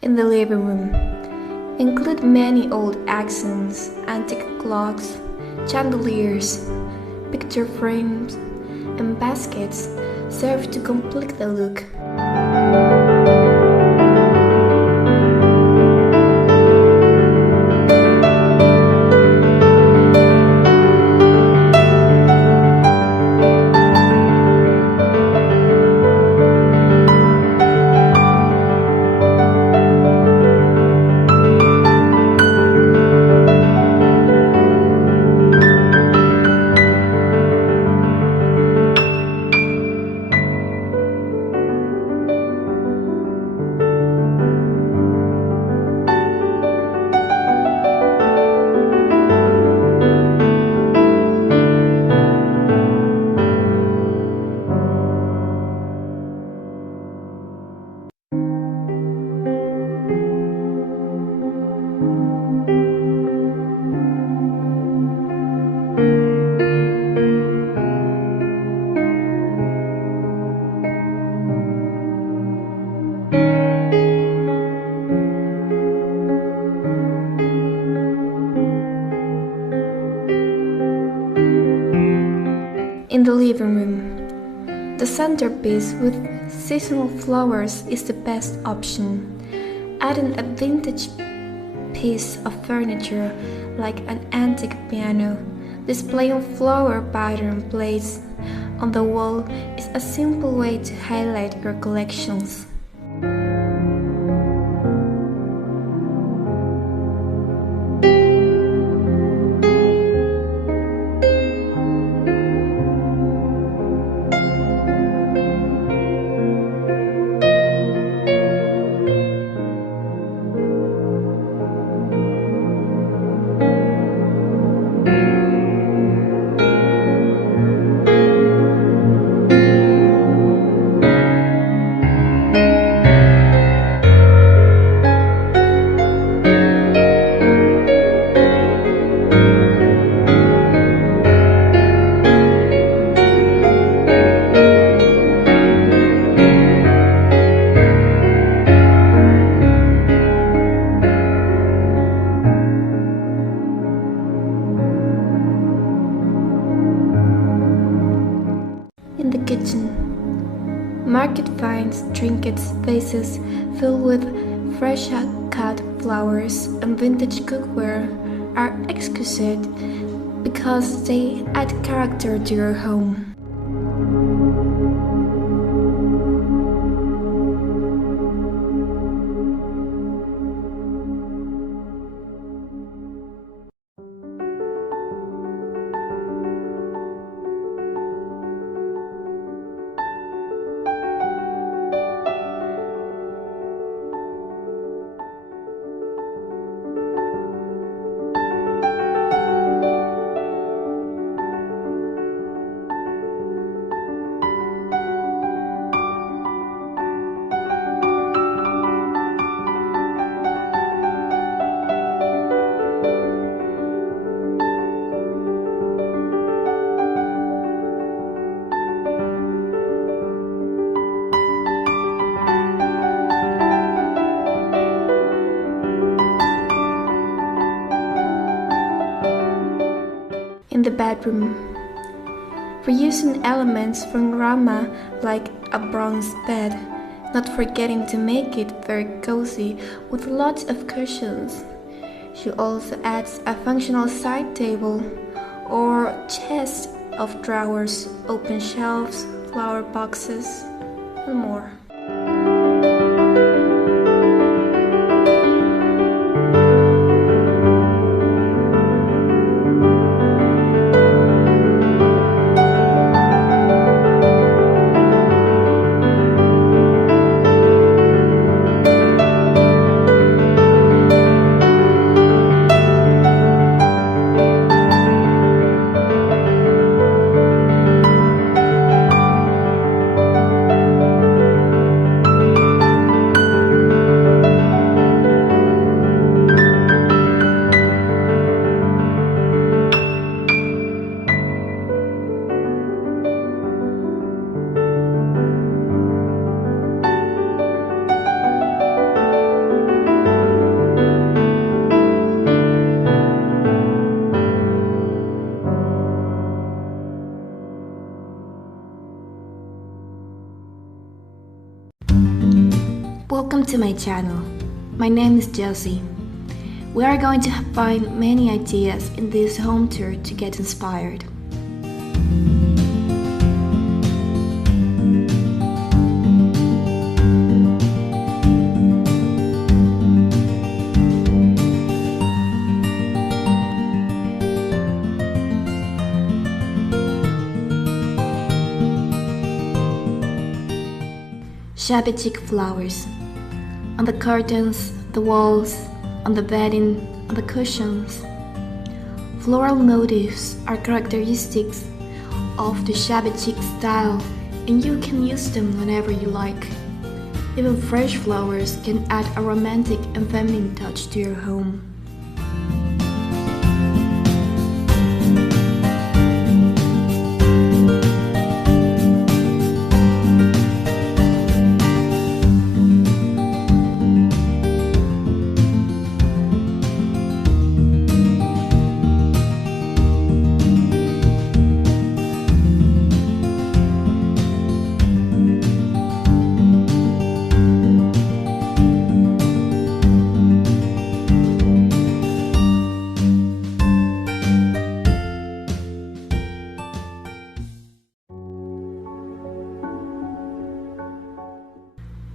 In the living room, include many old accents, antique clocks, chandeliers, picture frames, and baskets serve to complete the look. In the living room, the centerpiece with seasonal flowers is the best option. Adding a vintage piece of furniture like an antique piano, displaying flower pattern plates on the wall is a simple way to highlight your collections. In the kitchen, market finds trinkets, vases filled with fresh cut flowers and vintage cookware are exquisite because they add character to your home. in the bedroom. Reusing elements from grandma like a bronze bed, not forgetting to make it very cozy with lots of cushions. She also adds a functional side table or chest of drawers, open shelves, flower boxes, and more. Welcome to my channel. My name is Josie. We are going to find many ideas in this home tour to get inspired. Shabby chic flowers. On the curtains, the walls, on the bedding, on the cushions. Floral motifs are characteristics of the shabby chic style, and you can use them whenever you like. Even fresh flowers can add a romantic and feminine touch to your home.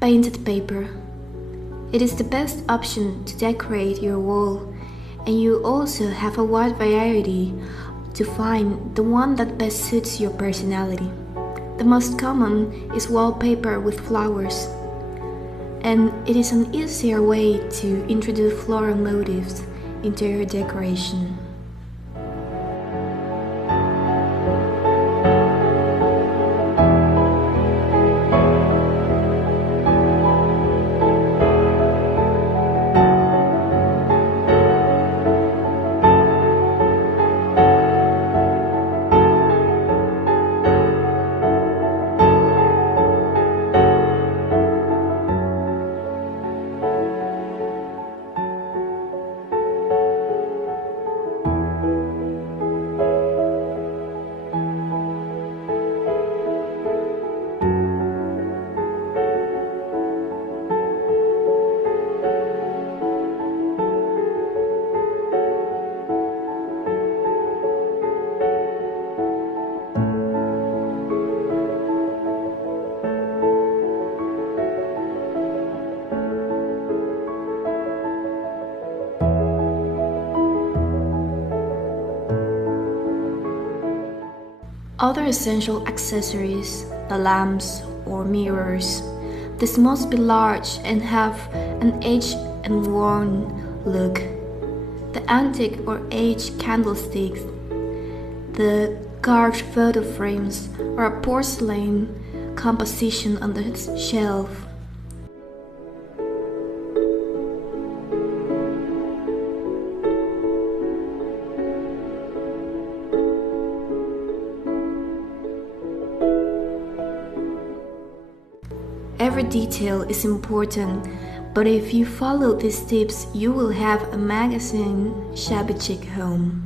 Painted paper. It is the best option to decorate your wall, and you also have a wide variety to find the one that best suits your personality. The most common is wallpaper with flowers, and it is an easier way to introduce floral motifs into your decoration. Other essential accessories, the lamps or mirrors. This must be large and have an aged and worn look. The antique or aged candlesticks, the carved photo frames, or a porcelain composition on the shelf. Every detail is important, but if you follow these tips, you will have a magazine shabby chic home.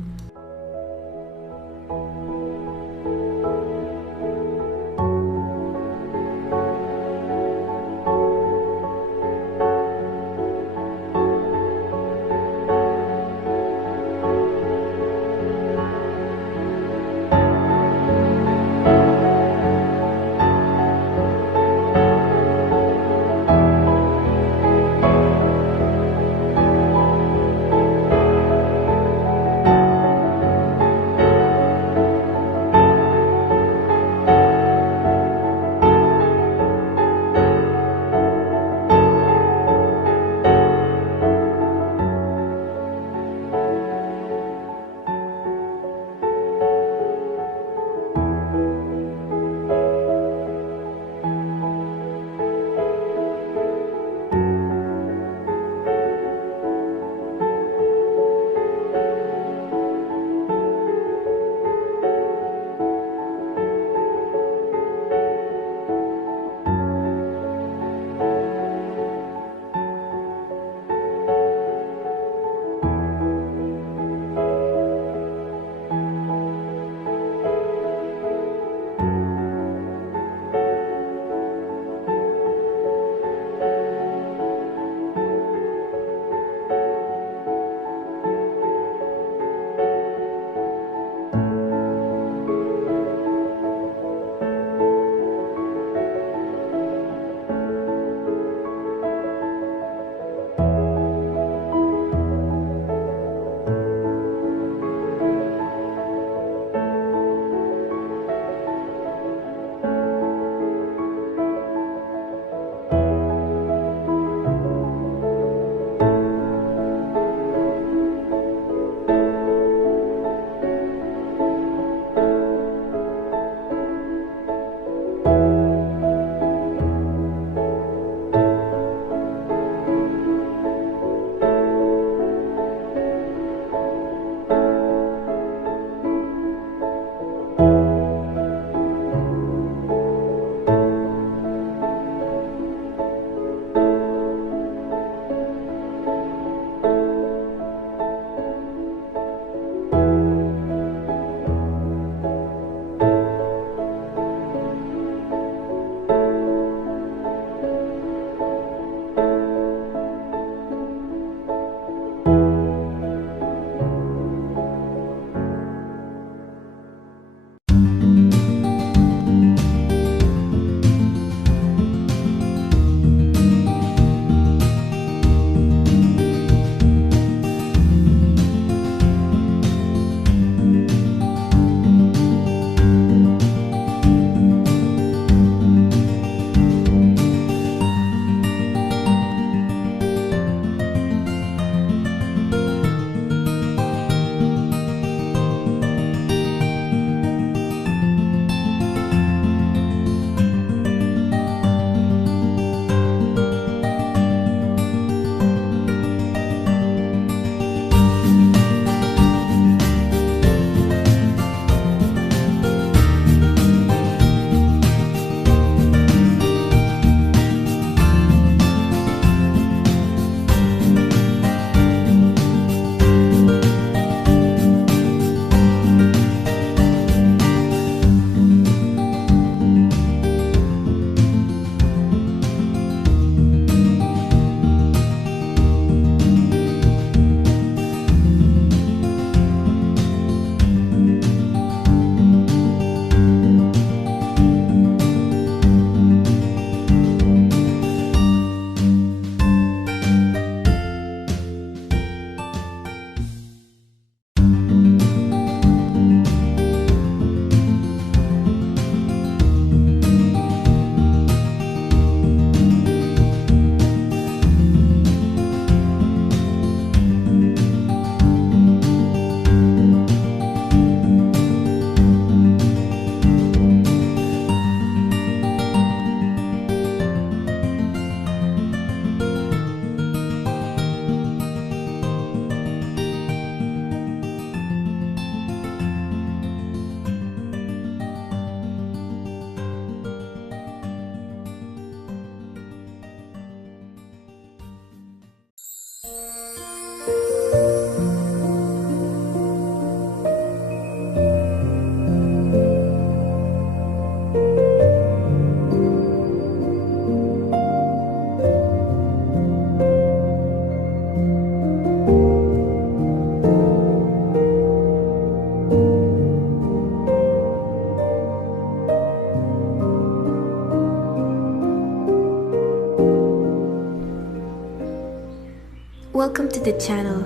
Welcome to the channel.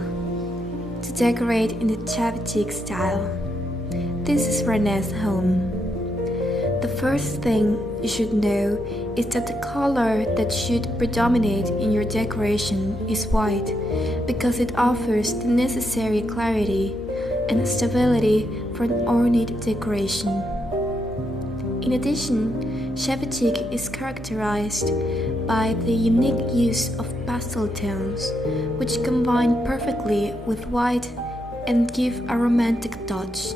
To decorate in the Shabby chic style. This is Renee's home. The first thing you should know is that the color that should predominate in your decoration is white because it offers the necessary clarity and stability for an ornate decoration. In addition, Shabby chic is characterized by the unique use of pastel tones, which combine perfectly with white and give a romantic touch.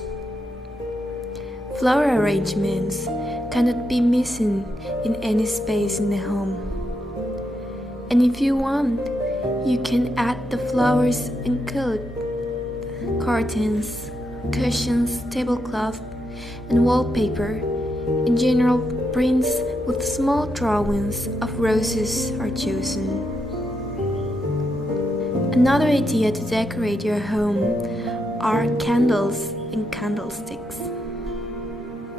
Floral arrangements cannot be missing in any space in the home. And if you want, you can add the flowers and curtains, cushions, tablecloth, and wallpaper. In general, prints with small drawings of roses are chosen. Another idea to decorate your home are candles and candlesticks.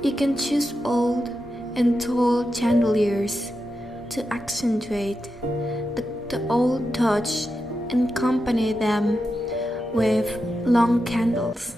You can choose old and tall chandeliers to accentuate the old touch and accompany them with long candles.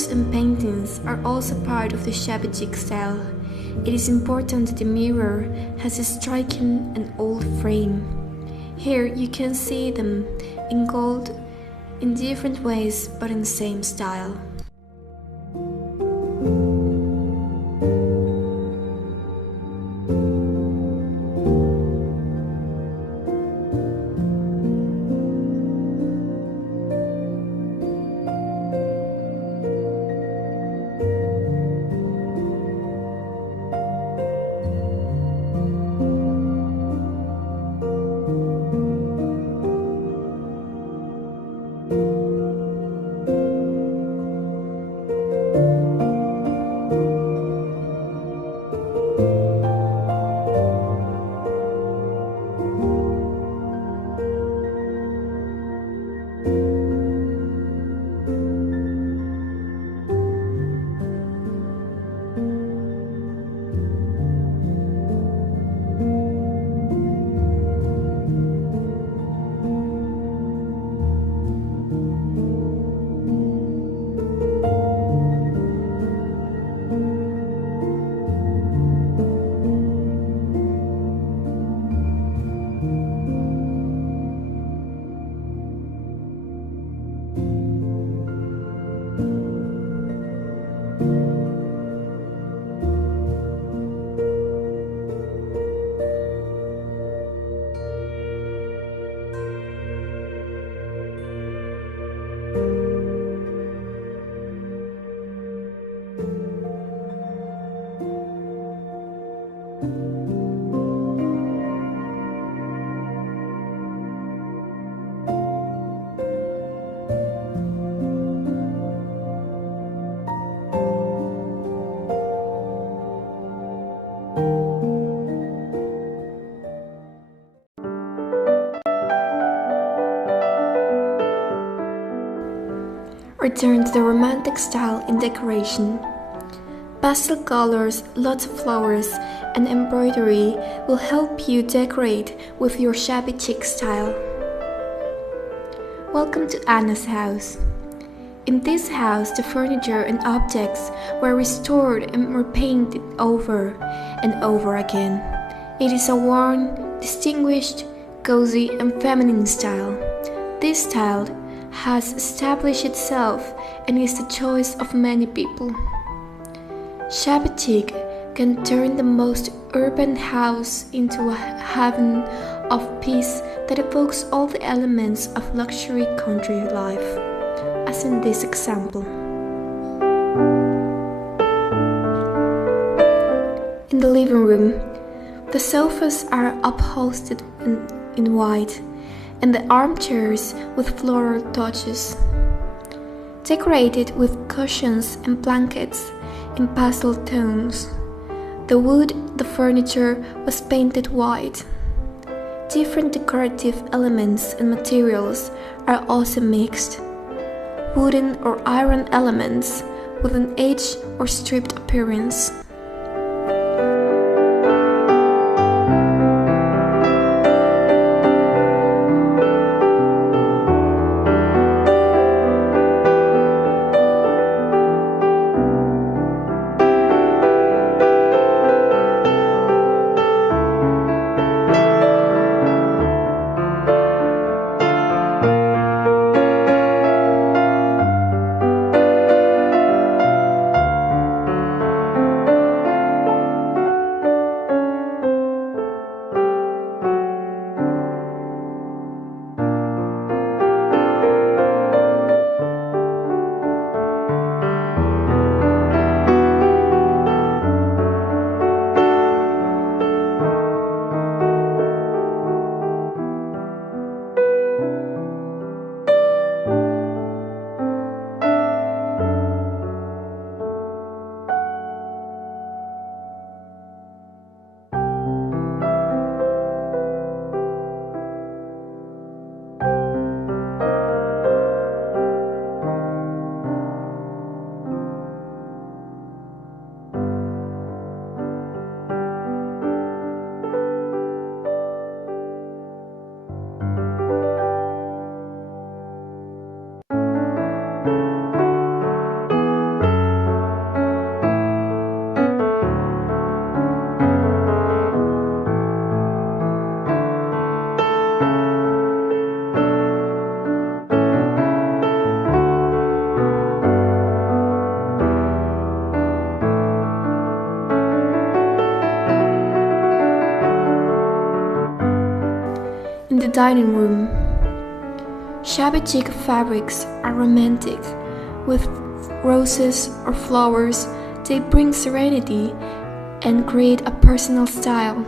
decors and paintings are also part of the shabby chic style. It is important that the mirror has a striking and old frame. Here you can see them in gold in different ways but in the same style. Return to the romantic style in decoration. Pastel colors, lots of flowers, and embroidery will help you decorate with your shabby chic style. Welcome to Anna's house. In this house, the furniture and objects were restored and repainted over and over again. It is a warm, distinguished, cozy, and feminine style. This style has established itself and is the choice of many people. Shabby chic can turn the most urban house into a haven of peace that evokes all the elements of luxury country life, as in this example. In the living room, the sofas are upholstered in white, and the armchairs with floral touches. Decorated with cushions and blankets in pastel tones. The wood, the furniture was painted white. Different decorative elements and materials are also mixed. Wooden or iron elements with an aged or stripped appearance. dining room. Shabby chic fabrics are romantic. With roses or flowers, they bring serenity and create a personal style.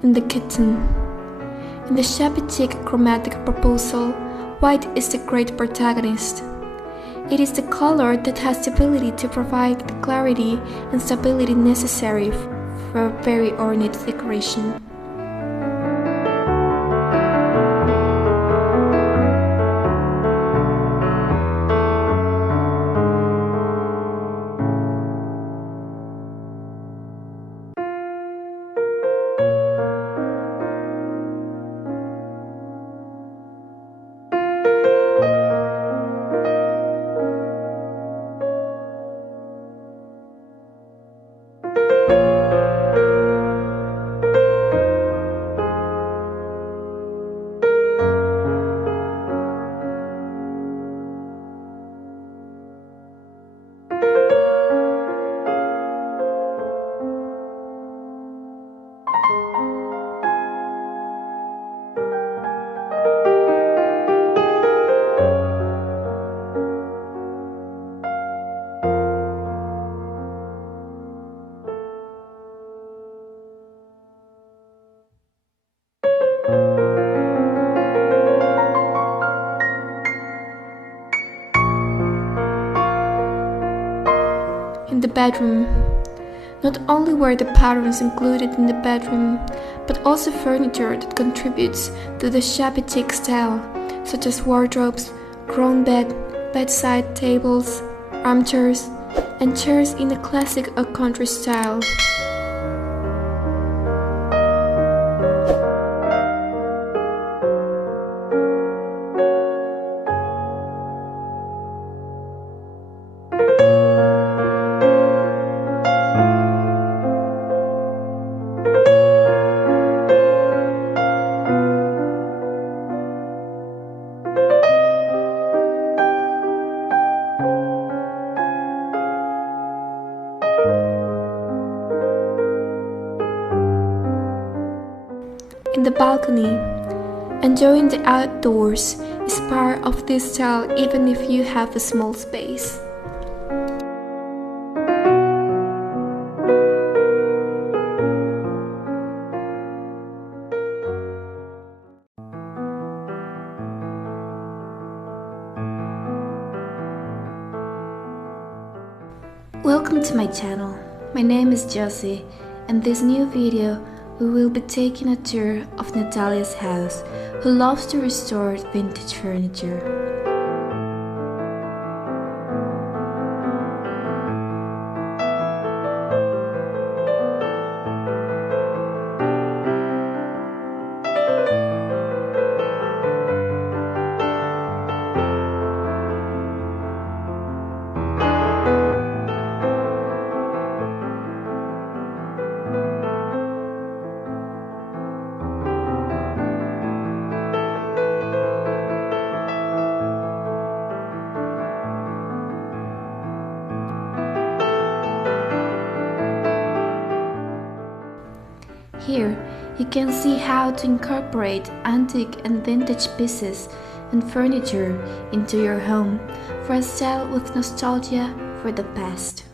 In the kitchen. In the shabby chic chromatic proposal, white is the great protagonist. It is the color that has the ability to provide the clarity and stability necessary for a very ornate decoration. In the bedroom. Not only were the patterns included in the bedroom, but also furniture that contributes to the shabby chic style, such as wardrobes, grown bed, bedside tables, armchairs, and chairs in a classic or country style. In the balcony. Enjoying the outdoors is part of this style even if you have a small space. Welcome to my channel. My name is Josie, and this new video we will be taking a tour of Natalia's house, who loves to restore vintage furniture. Here, you can see how to incorporate antique and vintage pieces and furniture into your home for a style with nostalgia for the past.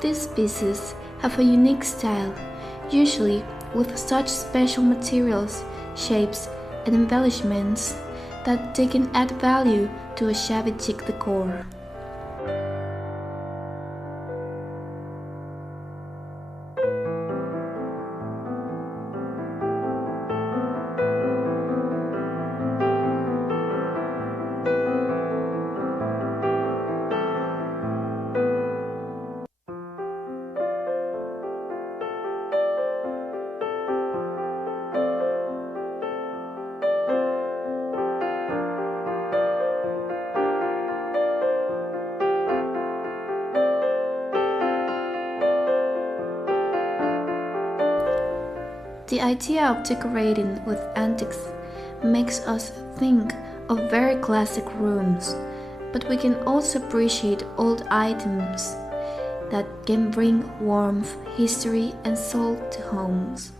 These pieces have a unique style, usually with such special materials, shapes, and embellishments that they can add value to a shabby chic decor. The idea of decorating with antiques makes us think of very classic rooms, but we can also appreciate old items that can bring warmth, history, and soul to homes.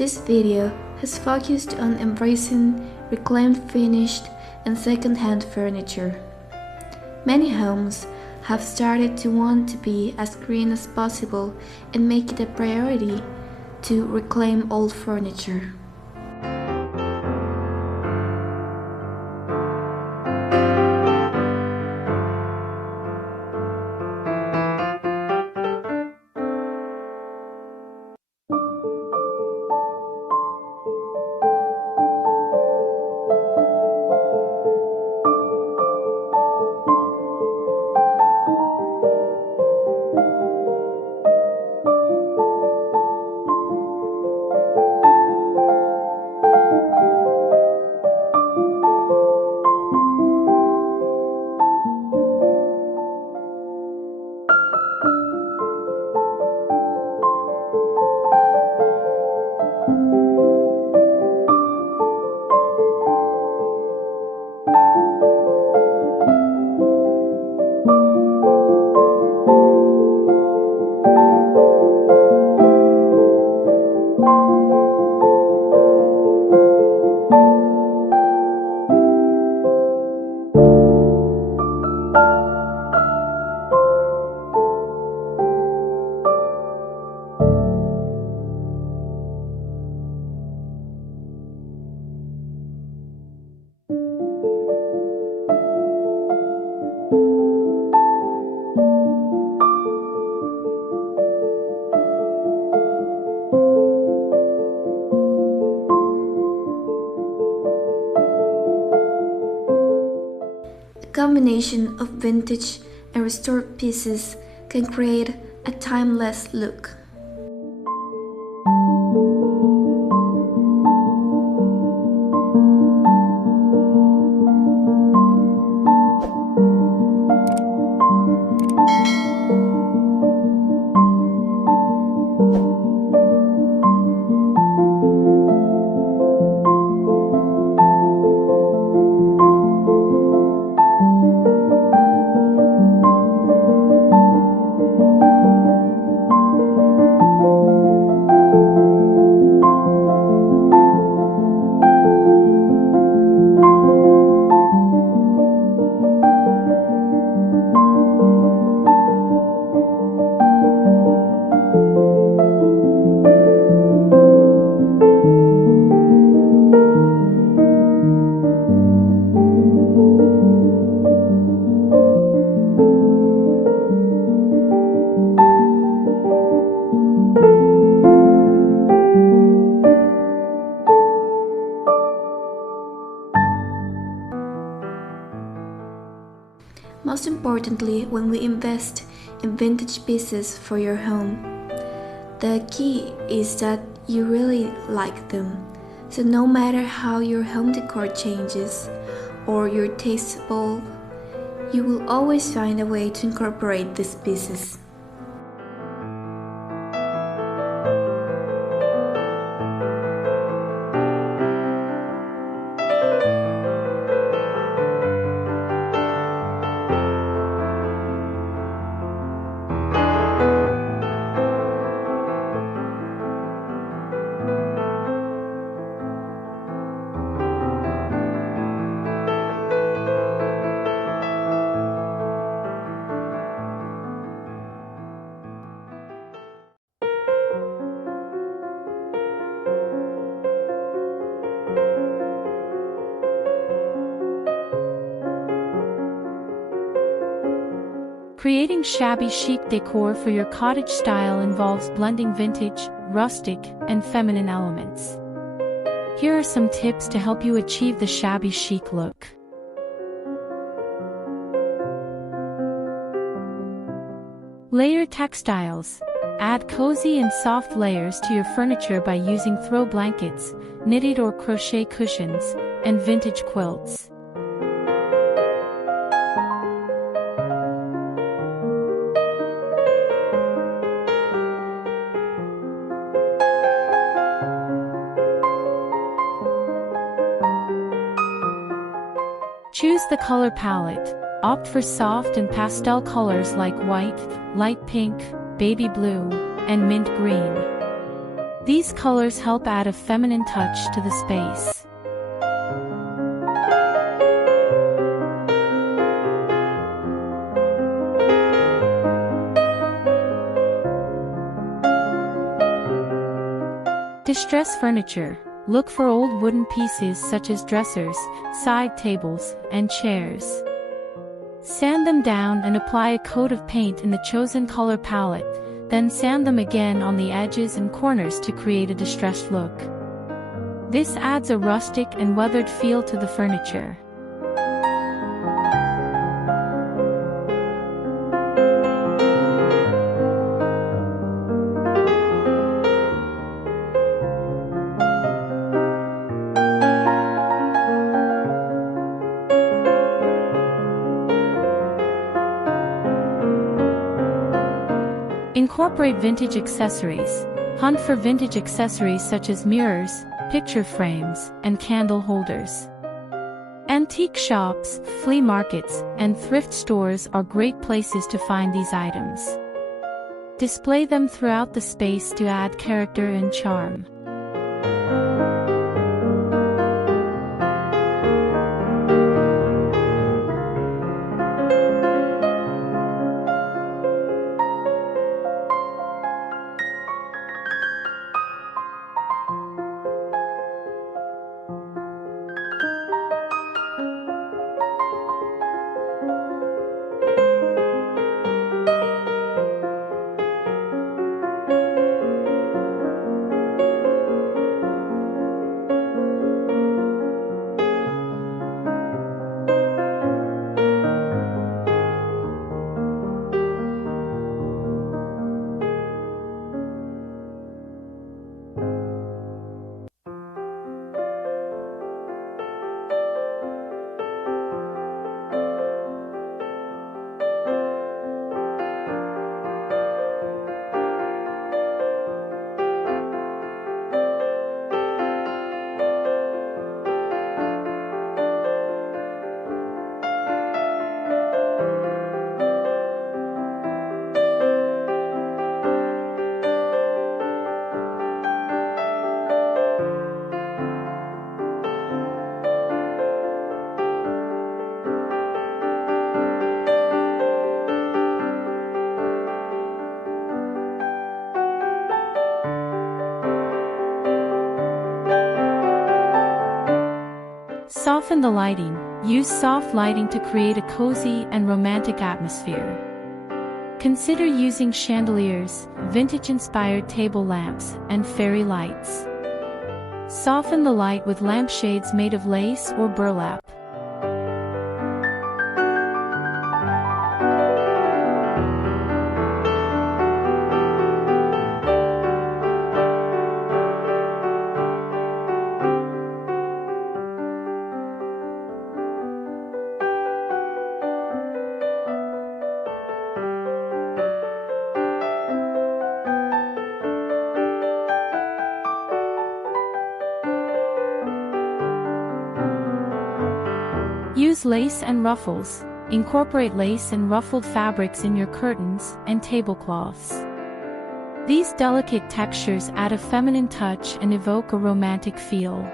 This video has focused on embracing reclaimed finished and second-hand furniture. Many homes have started to want to be as green as possible and make it a priority to reclaim old furniture. The combination of vintage and restored pieces can create a timeless look. Most importantly, when we invest in vintage pieces for your home, the key is that you really like them. So no matter how your home decor changes or your tastes evolve, you will always find a way to incorporate these pieces. Creating shabby chic decor for your cottage style involves blending vintage, rustic, and feminine elements. Here are some tips to help you achieve the shabby chic look. Layer textiles. Add cozy and soft layers to your furniture by using throw blankets, knitted or crochet cushions, and vintage quilts. Choose the color palette. Opt for soft and pastel colors like white, light pink, baby blue, and mint green. These colors help add a feminine touch to the space. Distress furniture. Look for old wooden pieces such as dressers, side tables, and chairs. Sand them down and apply a coat of paint in the chosen color palette, then sand them again on the edges and corners to create a distressed look. This adds a rustic and weathered feel to the furniture. Incorporate vintage accessories. Hunt for vintage accessories such as mirrors, picture frames, and candle holders. Antique shops, flea markets, and thrift stores are great places to find these items. Display them throughout the space to add character and charm. Soften the lighting. Use soft lighting to create a cozy and romantic atmosphere. Consider using chandeliers, vintage-inspired table lamps, and fairy lights. Soften the light with lampshades made of lace or burlap. Use lace and ruffles. Incorporate lace and ruffled fabrics in your curtains and tablecloths. These delicate textures add a feminine touch and evoke a romantic feel.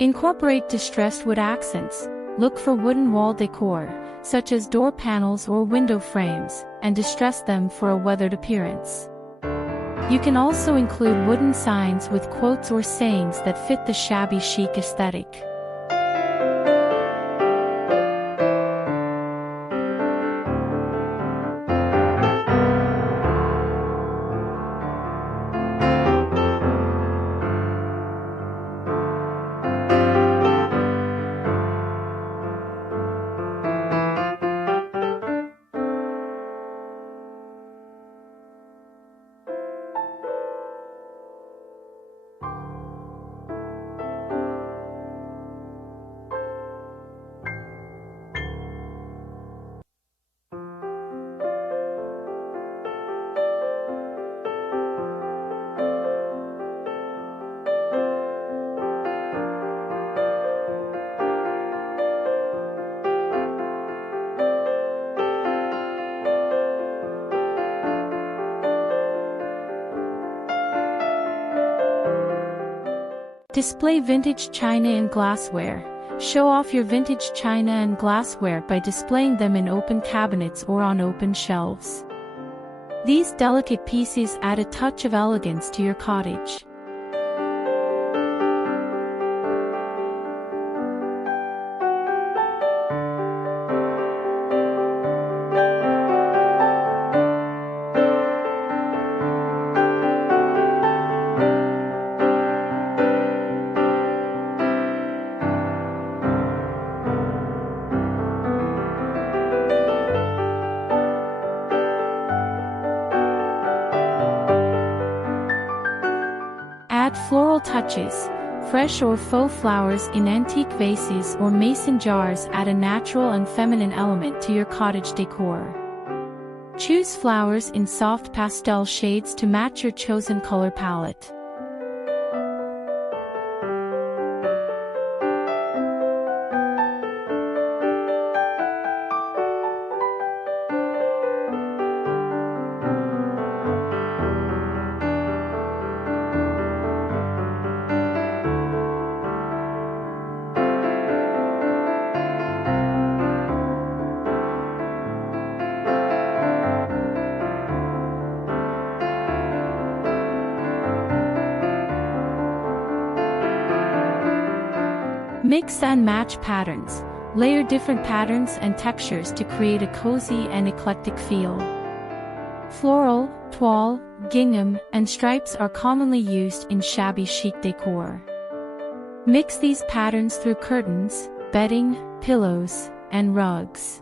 Incorporate distressed wood accents. Look for wooden wall decor, such as door panels or window frames, and distress them for a weathered appearance. You can also include wooden signs with quotes or sayings that fit the shabby chic aesthetic. Display vintage china and glassware. Show off your vintage china and glassware by displaying them in open cabinets or on open shelves. These delicate pieces add a touch of elegance to your cottage. Add floral touches. Fresh or faux flowers in antique vases or mason jars add a natural and feminine element to your cottage decor. Choose flowers in soft pastel shades to match your chosen color palette. Mix and match patterns. Layer different patterns and textures to create a cozy and eclectic feel. Floral, toile, gingham, and stripes are commonly used in shabby chic decor. Mix these patterns through curtains, bedding, pillows, and rugs.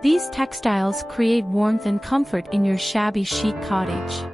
These textiles create warmth and comfort in your shabby chic cottage.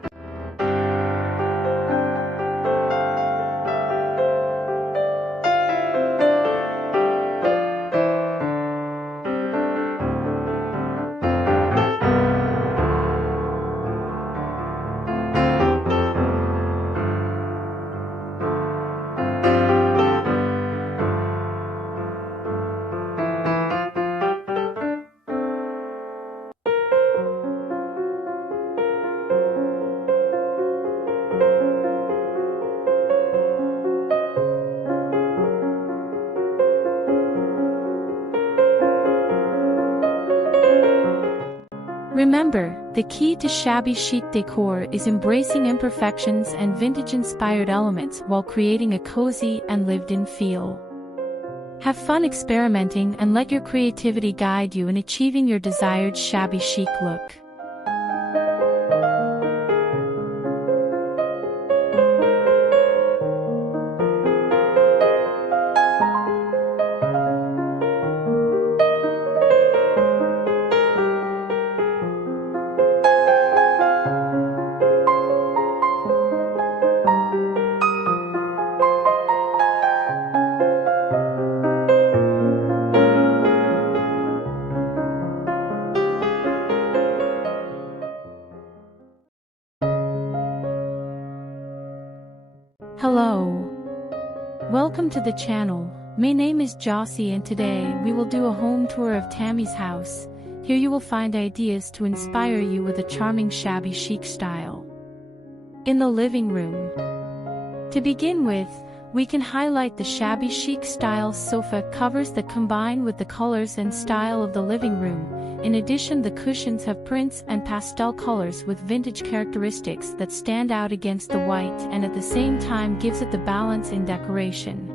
Remember, the key to shabby chic decor is embracing imperfections and vintage-inspired elements while creating a cozy and lived-in feel. Have fun experimenting and let your creativity guide you in achieving your desired shabby chic look. Hello. Welcome to the channel. My name is Jossie and today we will do a home tour of Tammy's house. Here you will find ideas to inspire you with a charming shabby chic style. In the living room. To begin with, we can highlight the shabby chic style sofa covers that combine with the colors and style of the living room. In addition, the cushions have prints and pastel colors with vintage characteristics that stand out against the white and at the same time gives it the balance in decoration.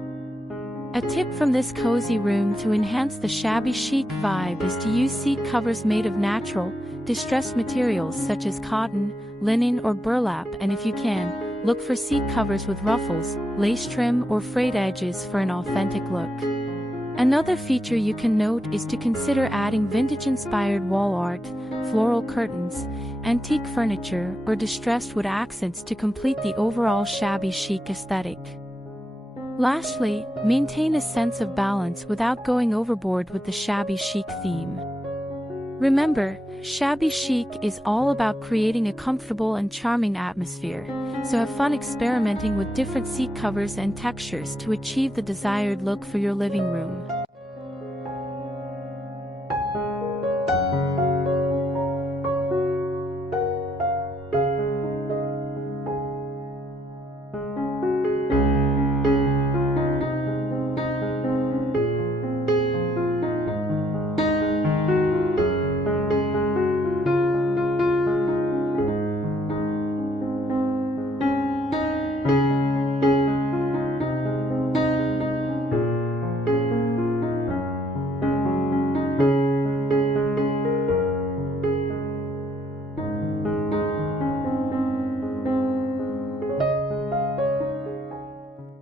A tip from this cozy room to enhance the shabby chic vibe is to use seat covers made of natural, distressed materials such as cotton, linen or burlap, and if you can, look for seat covers with ruffles, lace trim or frayed edges for an authentic look. Another feature you can note is to consider adding vintage-inspired wall art, floral curtains, antique furniture, or distressed wood accents to complete the overall shabby chic aesthetic. Lastly, maintain a sense of balance without going overboard with the shabby chic theme. Remember, shabby chic is all about creating a comfortable and charming atmosphere, so have fun experimenting with different seat covers and textures to achieve the desired look for your living room.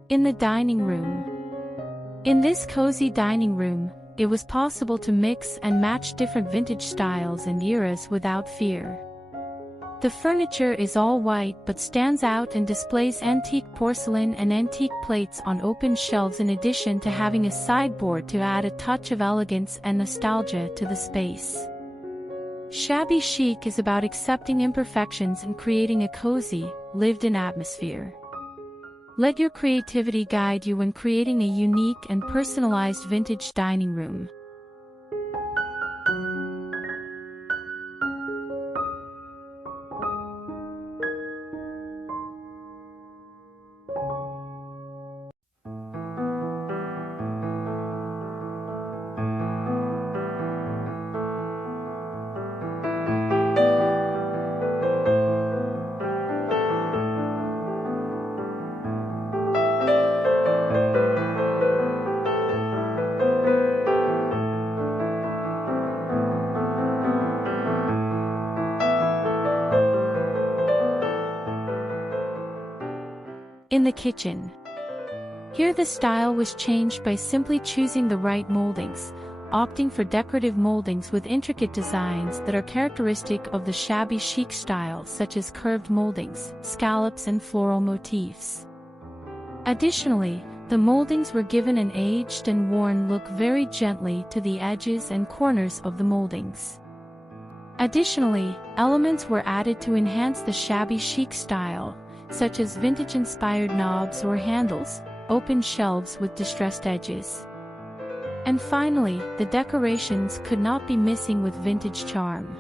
In the dining room. In this cozy dining room, it was possible to mix and match different vintage styles and eras without fear. The furniture is all white but stands out and displays antique porcelain and antique plates on open shelves in addition to having a sideboard to add a touch of elegance and nostalgia to the space. Shabby chic is about accepting imperfections and creating a cozy, lived-in atmosphere. Let your creativity guide you when creating a unique and personalized vintage dining room. In the kitchen. Here the style was changed by simply choosing the right moldings, opting for decorative moldings with intricate designs that are characteristic of the shabby chic style, such as curved moldings, scallops and floral motifs. Additionally, the moldings were given an aged and worn look very gently to the edges and corners of the moldings. Additionally, elements were added to enhance the shabby chic style, such as vintage-inspired knobs or handles, open shelves with distressed edges. And finally, the decorations could not be missing with vintage charm.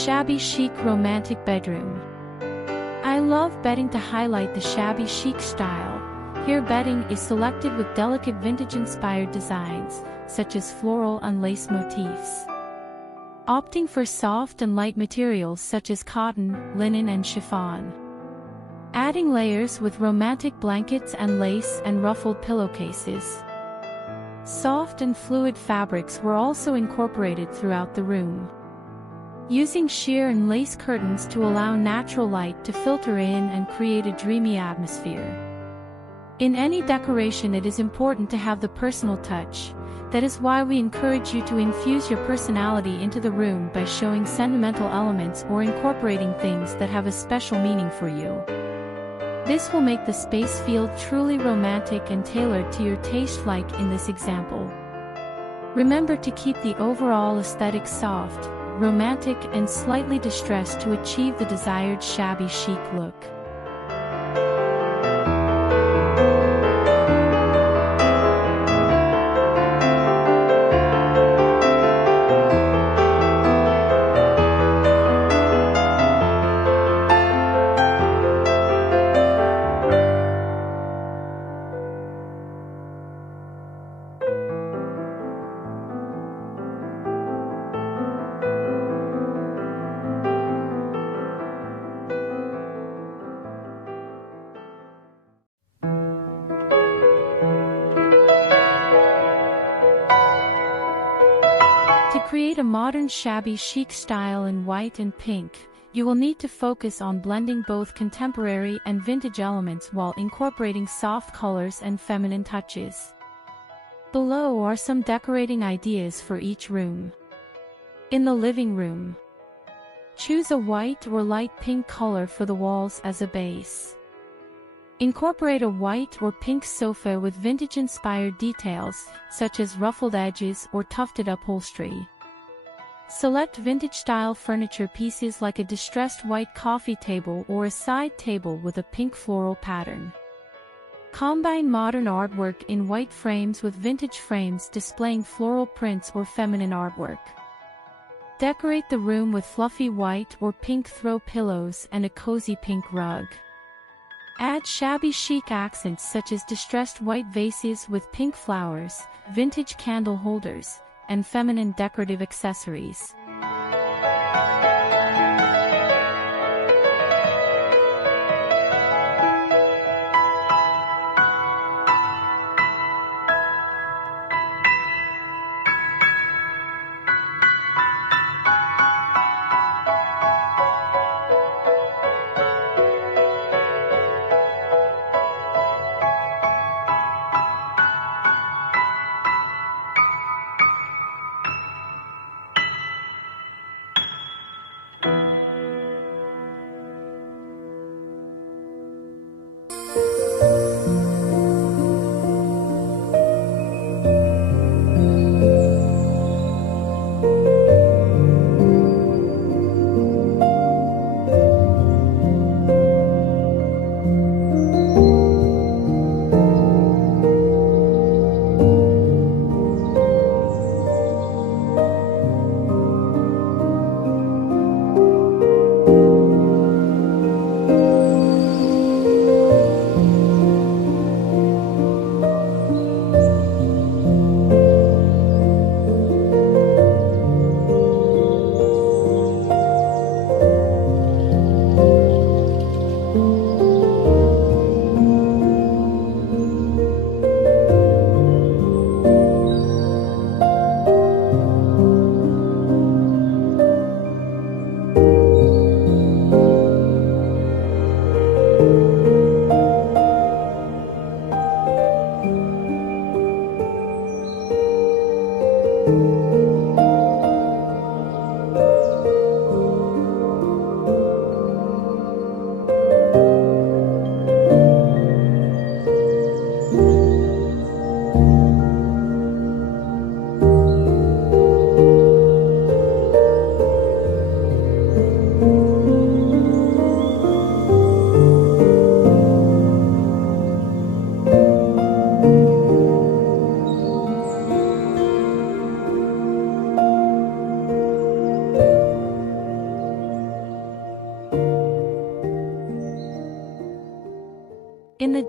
shabby chic romantic bedroom. I love bedding to highlight the shabby chic style. Here bedding is selected with delicate vintage-inspired designs, such as floral and lace motifs. Opting for soft and light materials such as cotton, linen and chiffon. Adding layers with romantic blankets and lace and ruffled pillowcases. Soft and fluid fabrics were also incorporated throughout the room. Using sheer and lace curtains to allow natural light to filter in and create a dreamy atmosphere. In any decoration, it is important to have the personal touch. That is why we encourage you to infuse your personality into the room by showing sentimental elements or incorporating things that have a special meaning for you. This will make the space feel truly romantic and tailored to your taste, like in this example. Remember to keep the overall aesthetic soft, romantic and slightly distressed to achieve the desired shabby chic look. To create a modern shabby chic style in white and pink, you will need to focus on blending both contemporary and vintage elements while incorporating soft colors and feminine touches. Below are some decorating ideas for each room. In the living room, choose a white or light pink color for the walls as a base. Incorporate a white or pink sofa with vintage-inspired details, such as ruffled edges or tufted upholstery. Select vintage-style furniture pieces like a distressed white coffee table or a side table with a pink floral pattern. Combine modern artwork in white frames with vintage frames displaying floral prints or feminine artwork. Decorate the room with fluffy white or pink throw pillows and a cozy pink rug. Add shabby chic accents such as distressed white vases with pink flowers, vintage candle holders, and feminine decorative accessories.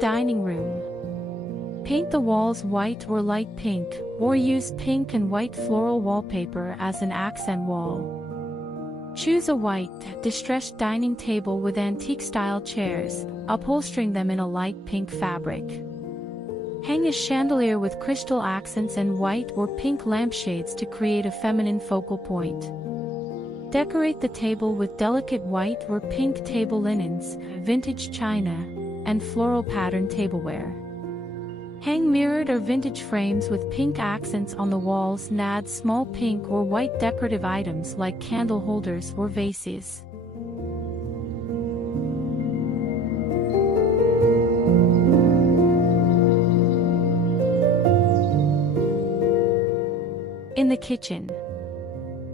dining room. Paint the walls white or light pink, or use pink and white floral wallpaper as an accent wall. Choose a white, distressed dining table with antique-style chairs, upholstering them in a light pink fabric. Hang a chandelier with crystal accents and white or pink lampshades to create a feminine focal point. Decorate the table with delicate white or pink table linens, vintage china, and floral pattern tableware. Hang mirrored or vintage frames with pink accents on the walls and add small pink or white decorative items like candle holders or vases. In the kitchen.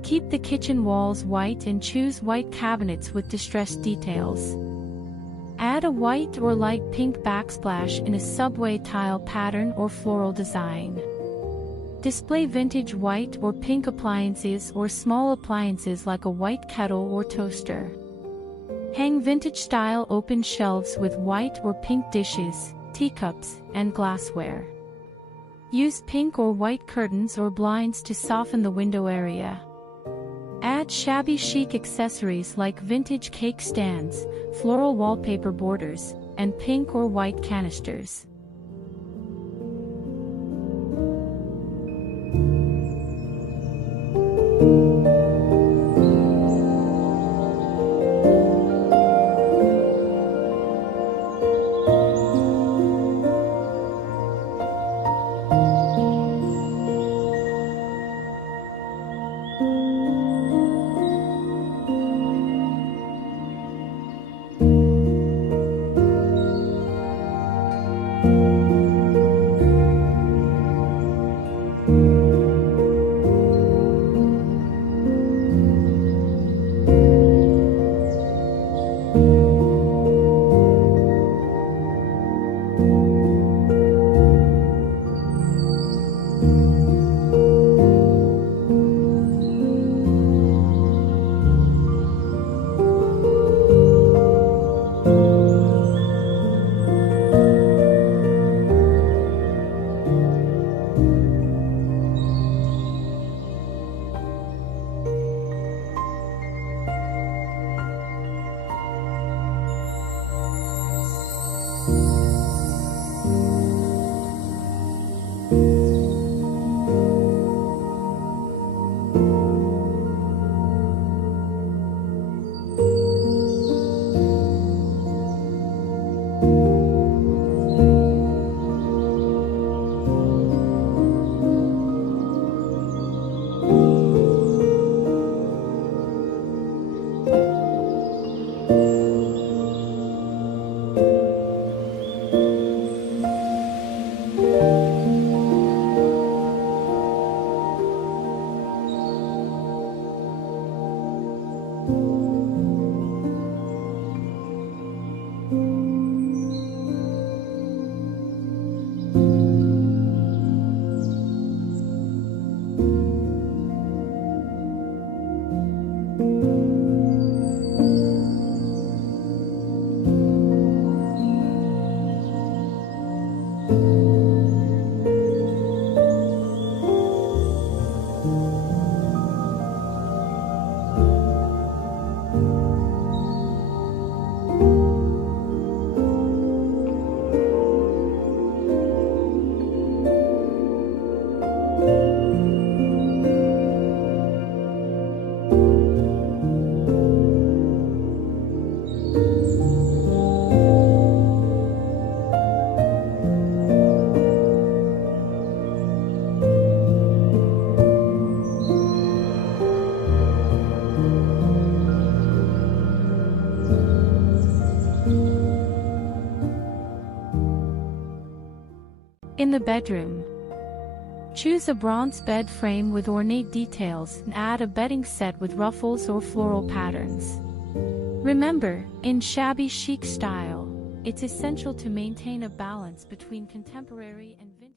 Keep the kitchen walls white and choose white cabinets with distressed details. Add a white or light pink backsplash in a subway tile pattern or floral design. Display vintage white or pink appliances or small appliances like a white kettle or toaster. Hang vintage-style open shelves with white or pink dishes, teacups, and glassware. Use pink or white curtains or blinds to soften the window area. Add shabby chic accessories like vintage cake stands, floral wallpaper borders, and pink or white canisters. In the bedroom. Choose a bronze bed frame with ornate details and add a bedding set with ruffles or floral patterns. Remember, in shabby chic style, it's essential to maintain a balance between contemporary and vintage.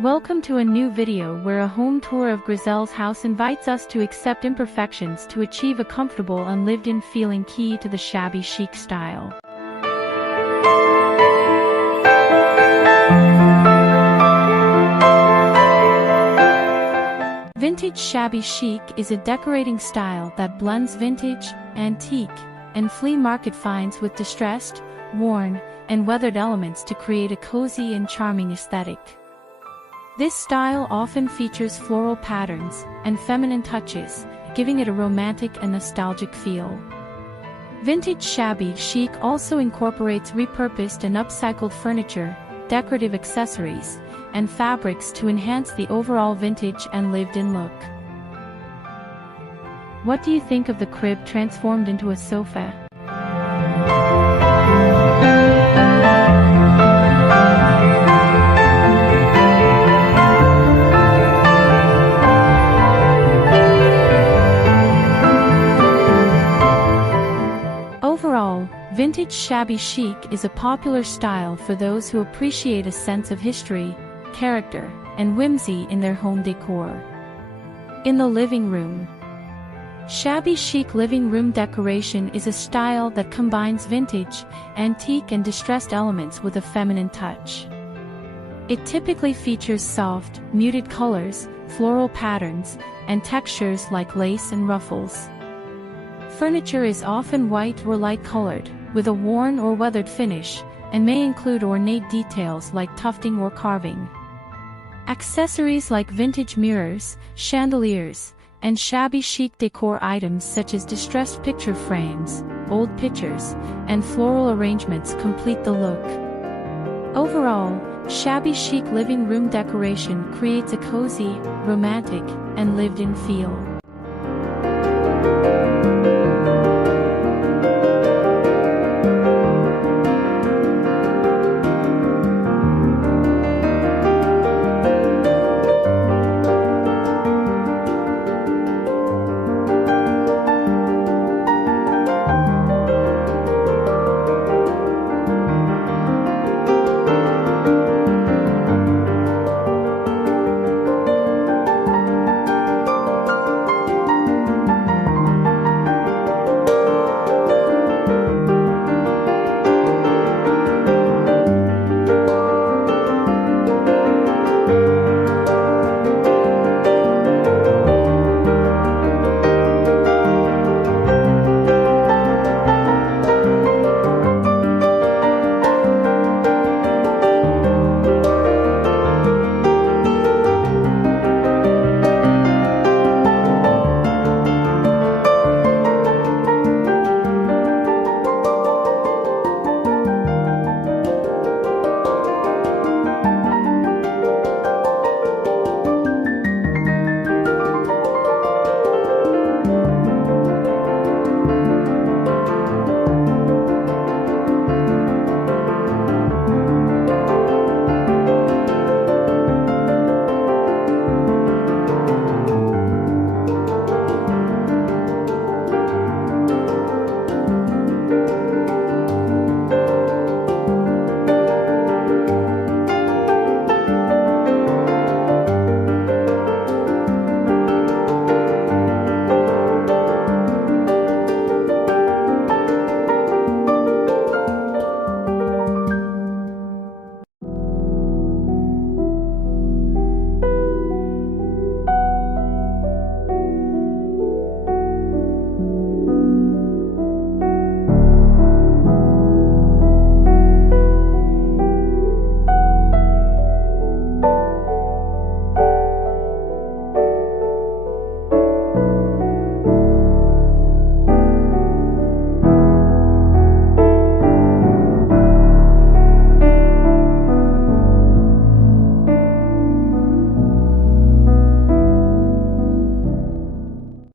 Welcome Welcome to a new video where a home tour of Grizel's house invites us to accept imperfections to achieve a comfortable and lived-in feeling key to the shabby chic style. Vintage shabby chic is a decorating style that blends vintage, antique, and flea market finds with distressed, worn, and weathered elements to create a cozy and charming aesthetic. This style often features floral patterns and feminine touches, giving it a romantic and nostalgic feel. Vintage shabby chic also incorporates repurposed and upcycled furniture, decorative accessories, and fabrics to enhance the overall vintage and lived-in look. What do you think of the crib transformed into a sofa? Overall, vintage shabby chic is a popular style for those who appreciate a sense of history, character, and whimsy in their home decor. In the living room, shabby chic living room decoration is a style that combines vintage, antique, and distressed elements with a feminine touch. It typically features soft, muted colors, floral patterns, and textures like lace and ruffles. Furniture is often white or light-colored, with a worn or weathered finish, and may include ornate details like tufting or carving. Accessories like vintage mirrors, chandeliers, and shabby chic decor items such as distressed picture frames, old pictures, and floral arrangements complete the look. Overall, shabby chic living room decoration creates a cozy, romantic, and lived-in feel.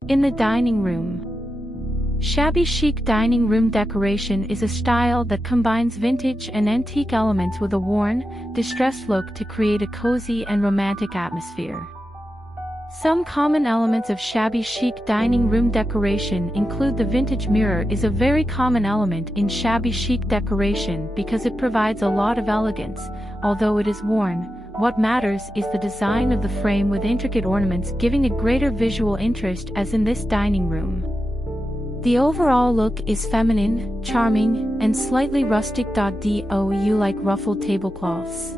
In the dining room, shabby chic dining room decoration is a style that combines vintage and antique elements with a worn, distressed look to create a cozy and romantic atmosphere. Some common elements of shabby chic dining room decoration include the vintage mirror is a very common element in shabby chic decoration because it provides a lot of elegance, although it is worn, what matters is the design of the frame with intricate ornaments giving it greater visual interest, as in this dining room. The overall look is feminine, charming, and slightly rustic. Do you like ruffled tablecloths?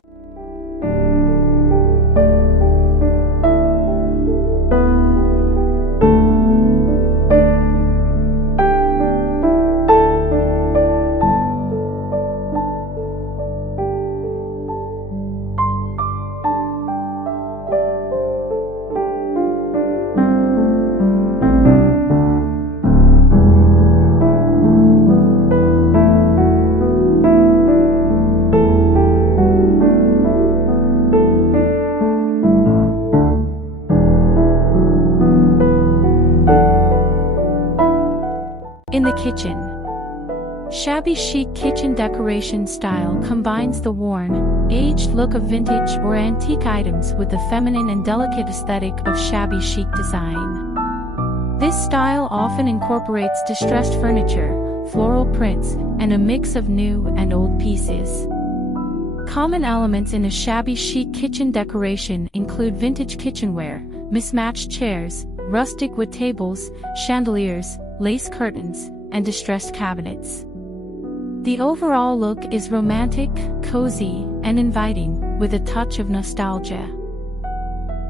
In the kitchen, shabby chic kitchen decoration style combines the worn, aged look of vintage or antique items with the feminine and delicate aesthetic of shabby chic design. This style often incorporates distressed furniture, floral prints, and a mix of new and old pieces. Common elements in a shabby chic kitchen decoration include vintage kitchenware, mismatched chairs, rustic wood tables, chandeliers, lace curtains, and distressed cabinets. The overall look is romantic, cozy, and inviting, with a touch of nostalgia.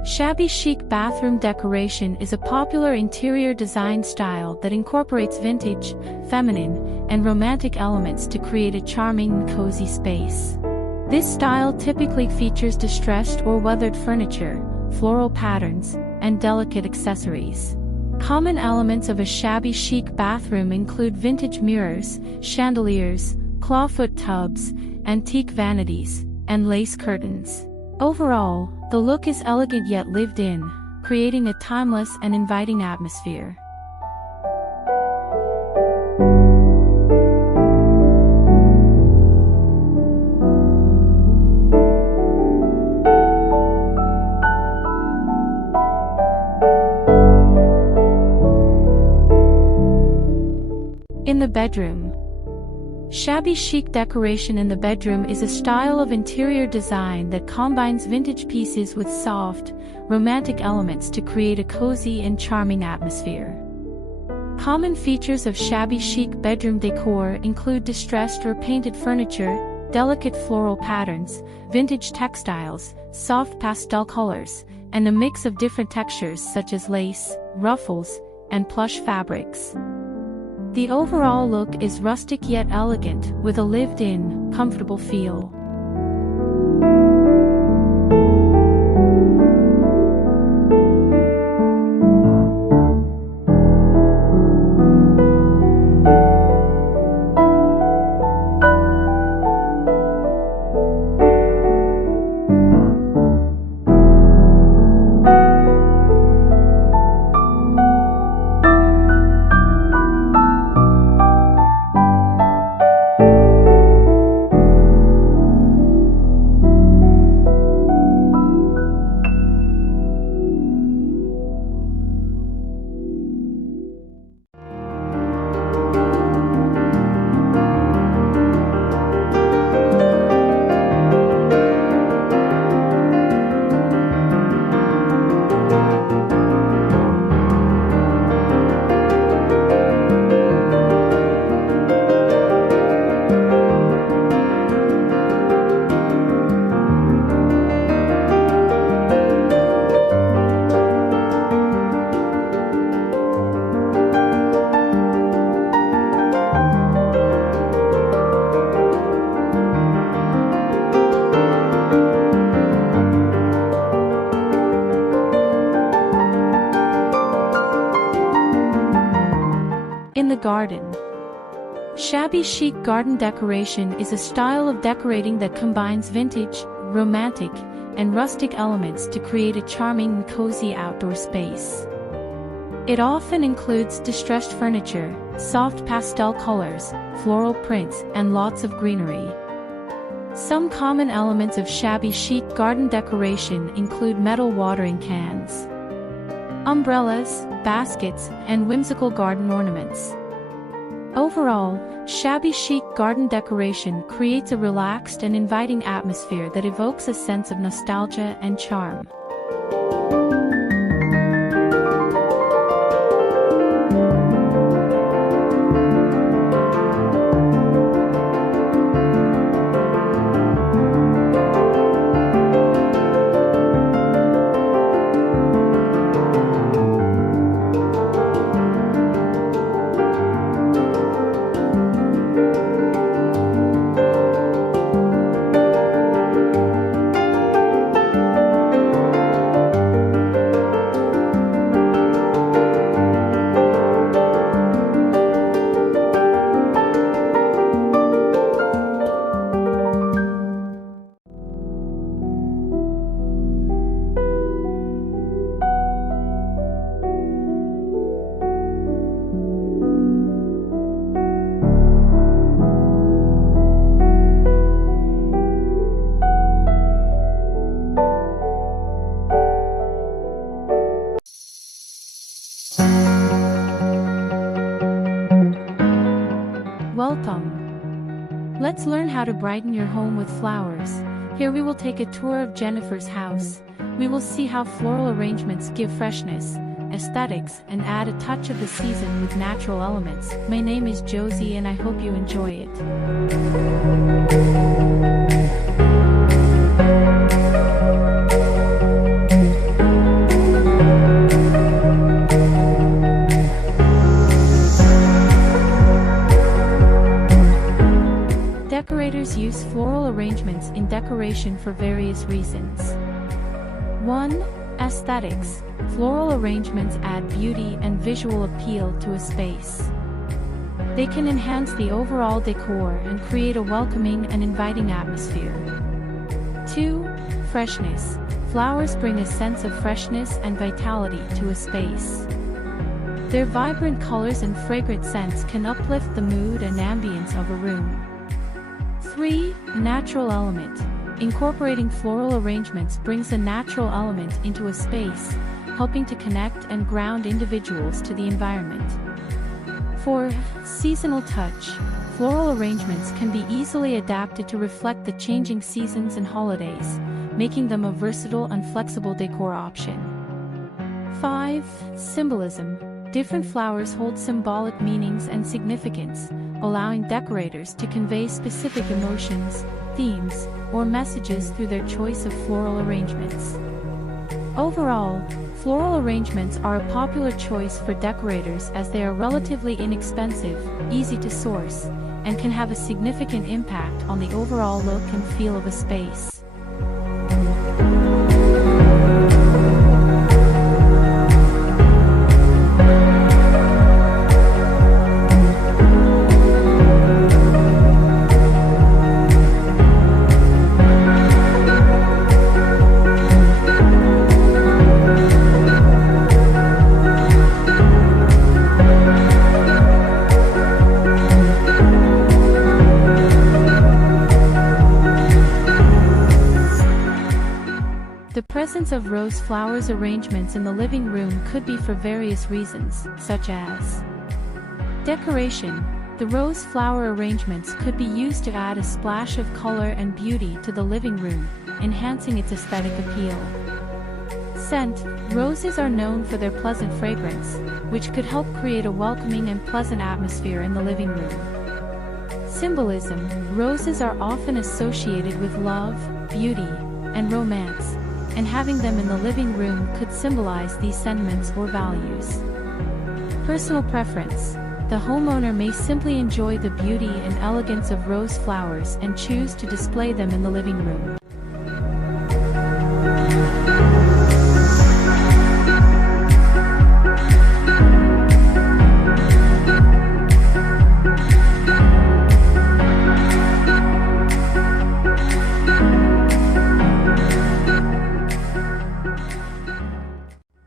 Shabby chic bathroom decoration is a popular interior design style that incorporates vintage, feminine, and romantic elements to create a charming and cozy space. This style typically features distressed or weathered furniture, floral patterns, and delicate accessories. Common elements of a shabby chic bathroom include vintage mirrors, chandeliers, clawfoot tubs, antique vanities, and lace curtains. Overall, the look is elegant yet lived in, creating a timeless and inviting atmosphere. In the bedroom, shabby chic decoration in the bedroom is a style of interior design that combines vintage pieces with soft, romantic elements to create a cozy and charming atmosphere. Common features of shabby chic bedroom decor include distressed or painted furniture, delicate floral patterns, vintage textiles, soft pastel colors, and a mix of different textures such as lace, ruffles, and plush fabrics. The overall look is rustic yet elegant, with a lived-in, comfortable feel. In the garden, shabby chic garden decoration is a style of decorating that combines vintage, romantic, and rustic elements to create a charming and cozy outdoor space. It often includes distressed furniture, soft pastel colors, floral prints, and lots of greenery. Some common elements of shabby chic garden decoration include metal watering cans, umbrellas, baskets, and whimsical garden ornaments. Overall, shabby chic garden decoration creates a relaxed and inviting atmosphere that evokes a sense of nostalgia and charm. Welcome! Let's learn how to brighten your home with flowers. Here we will take a tour of Jennifer's house. We will see how floral arrangements give freshness, aesthetics, and add a touch of the season with natural elements. My name is Josie and I hope you enjoy it. Decorators use floral arrangements in decoration for various reasons. 1. Aesthetics. Floral arrangements add beauty and visual appeal to a space. They can enhance the overall decor and create a welcoming and inviting atmosphere. 2. Freshness. Flowers bring a sense of freshness and vitality to a space. Their vibrant colors and fragrant scents can uplift the mood and ambience of a room. 3. Natural element. Incorporating floral arrangements brings a natural element into a space, helping to connect and ground individuals to the environment. 4. Seasonal touch. Floral arrangements can be easily adapted to reflect the changing seasons and holidays, making them a versatile and flexible decor option. 5. Symbolism. Different flowers hold symbolic meanings and significance, allowing decorators to convey specific emotions, themes, or messages through their choice of floral arrangements. Overall, floral arrangements are a popular choice for decorators as they are relatively inexpensive, easy to source, and can have a significant impact on the overall look and feel of a space. The presence of rose flowers arrangements in the living room could be for various reasons, such as decoration. The rose flower arrangements could be used to add a splash of color and beauty to the living room, enhancing its aesthetic appeal. Scent. Roses are known for their pleasant fragrance, which could help create a welcoming and pleasant atmosphere in the living room. Symbolism. Roses are often associated with love, beauty, and romance, and having them in the living room could symbolize these sentiments or values. Personal preference. The homeowner may simply enjoy the beauty and elegance of rose flowers and choose to display them in the living room.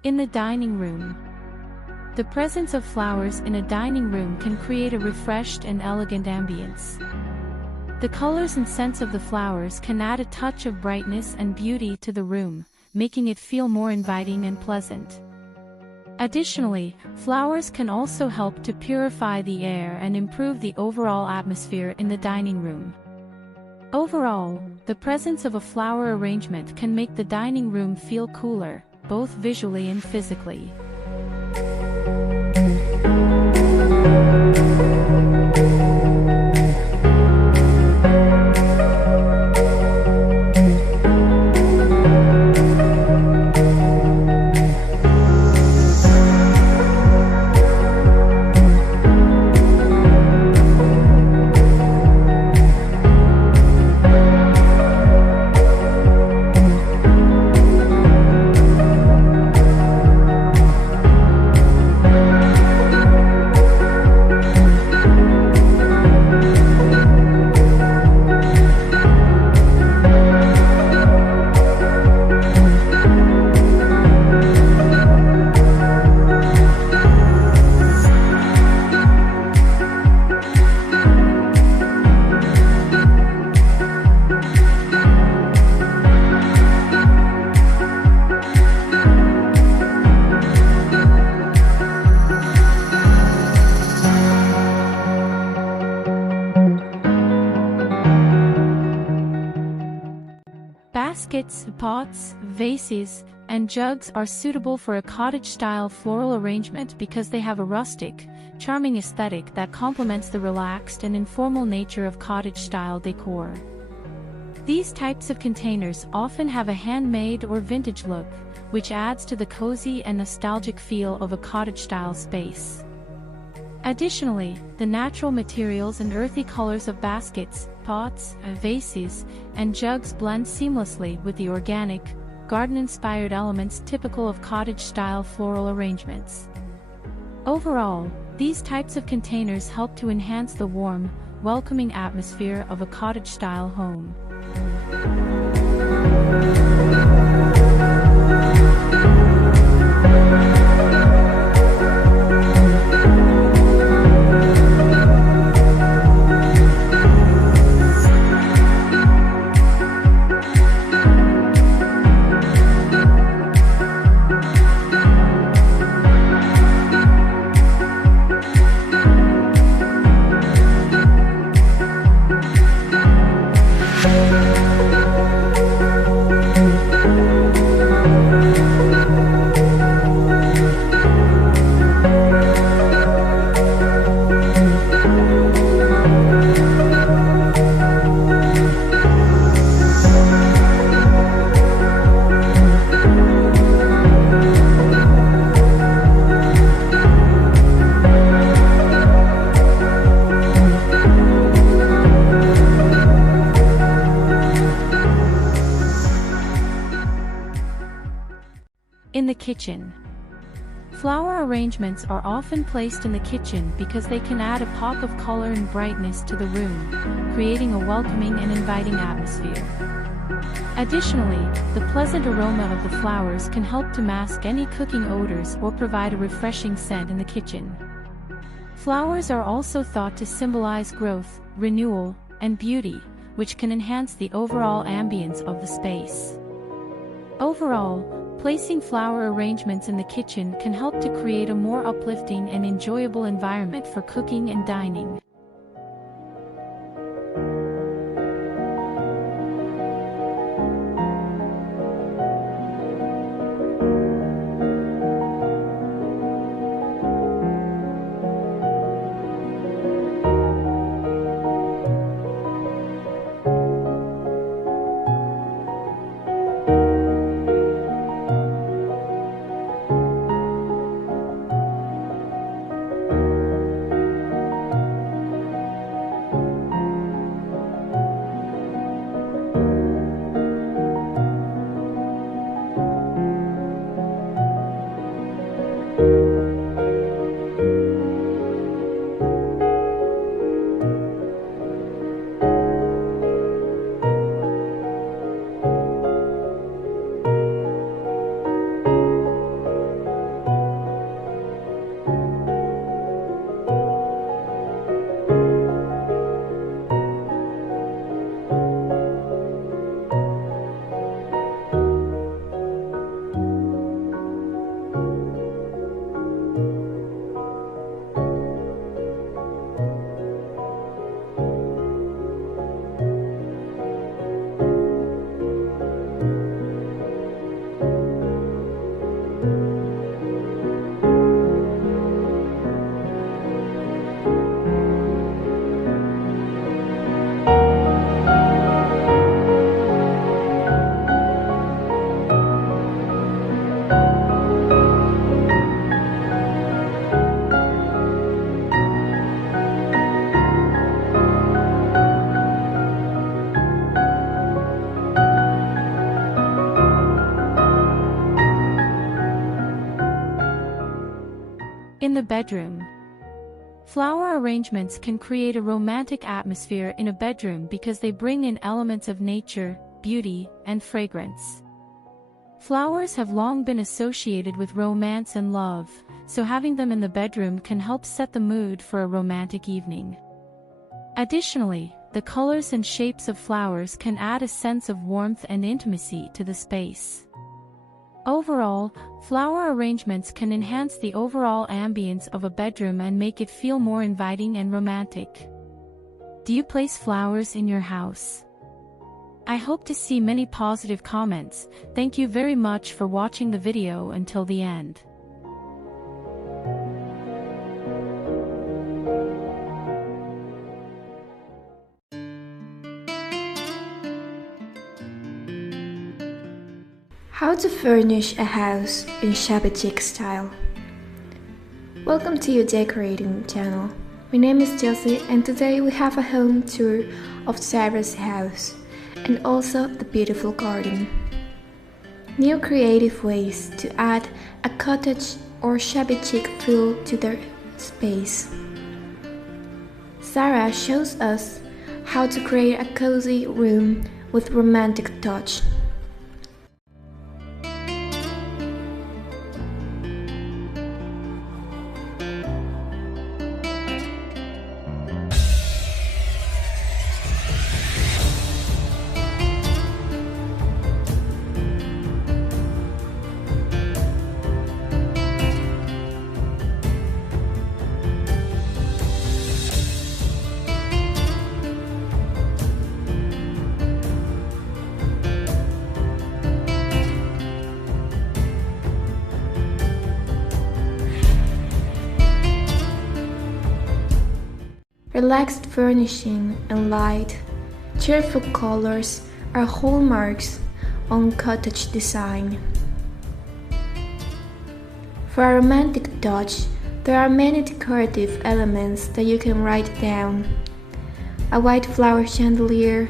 In the dining room. The presence of flowers in a dining room can create a refreshed and elegant ambience. The colors and scents of the flowers can add a touch of brightness and beauty to the room, making it feel more inviting and pleasant. Additionally, flowers can also help to purify the air and improve the overall atmosphere in the dining room. Overall, the presence of a flower arrangement can make the dining room feel cooler, both visually and physically. Baskets, pots, vases, and jugs are suitable for a cottage-style floral arrangement because they have a rustic, charming aesthetic that complements the relaxed and informal nature of cottage-style decor. These types of containers often have a handmade or vintage look, which adds to the cozy and nostalgic feel of a cottage-style space. Additionally, the natural materials and earthy colors of baskets, pots, vases, and jugs blend seamlessly with the organic, garden-inspired elements typical of cottage-style floral arrangements. Overall, these types of containers help to enhance the warm, welcoming atmosphere of a cottage-style home. In the kitchen. Flower arrangements are often placed in the kitchen because they can add a pop of color and brightness to the room, creating a welcoming and inviting atmosphere. Additionally, the pleasant aroma of the flowers can help to mask any cooking odors or provide a refreshing scent in the kitchen. Flowers are also thought to symbolize growth, renewal, and beauty, which can enhance the overall ambience of the space. Overall, placing flower arrangements in the kitchen can help to create a more uplifting and enjoyable environment for cooking and dining. In the bedroom. Flower arrangements can create a romantic atmosphere in a bedroom because they bring in elements of nature, beauty, and fragrance. Flowers have long been associated with romance and love, so having them in the bedroom can help set the mood for a romantic evening. Additionally, the colors and shapes of flowers can add a sense of warmth and intimacy to the space. Overall, flower arrangements can enhance the overall ambience of a bedroom and make it feel more inviting and romantic. Do you place flowers in your house? I hope to see many positive comments. Thank you very much for watching the video until the end. How to furnish a house in shabby chic style. Welcome to your decorating channel. My name is Chelsea and today we have a home tour of Sarah's house and also the beautiful garden. New creative ways to add a cottage or shabby chic feel to their space. Sarah shows us how to create a cozy room with romantic touch. Relaxed furnishing and light, cheerful colors are hallmarks on cottage design. For a romantic touch, there are many decorative elements that you can write down. A white flower chandelier,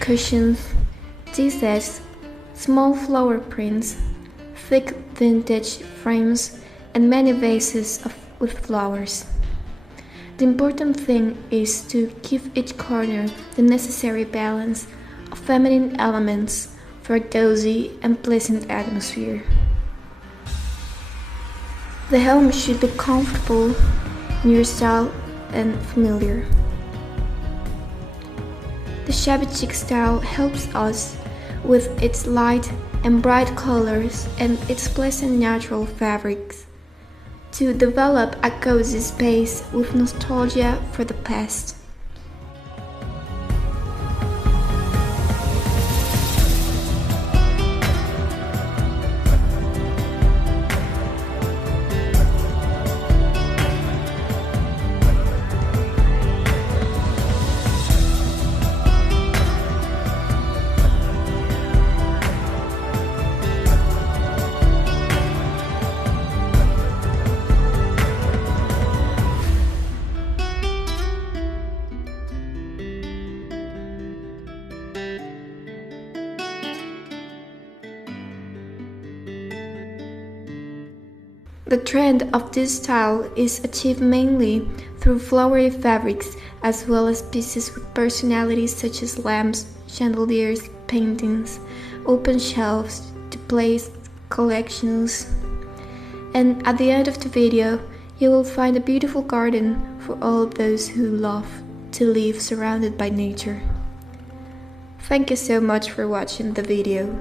cushions, tea sets, small flower prints, thick vintage frames, and many vases with flowers. The important thing is to give each corner the necessary balance of feminine elements for a cozy and pleasant atmosphere. The home should be comfortable, in your style, and familiar. The shabby chic style helps us with its light and bright colors and its pleasant natural fabrics to develop a cozy space with nostalgia for the past. The trend of this style is achieved mainly through flowery fabrics as well as pieces with personalities such as lamps, chandeliers, paintings, open shelves to place collections. And at the end of the video, you will find a beautiful garden for all those who love to live surrounded by nature. Thank you so much for watching the video.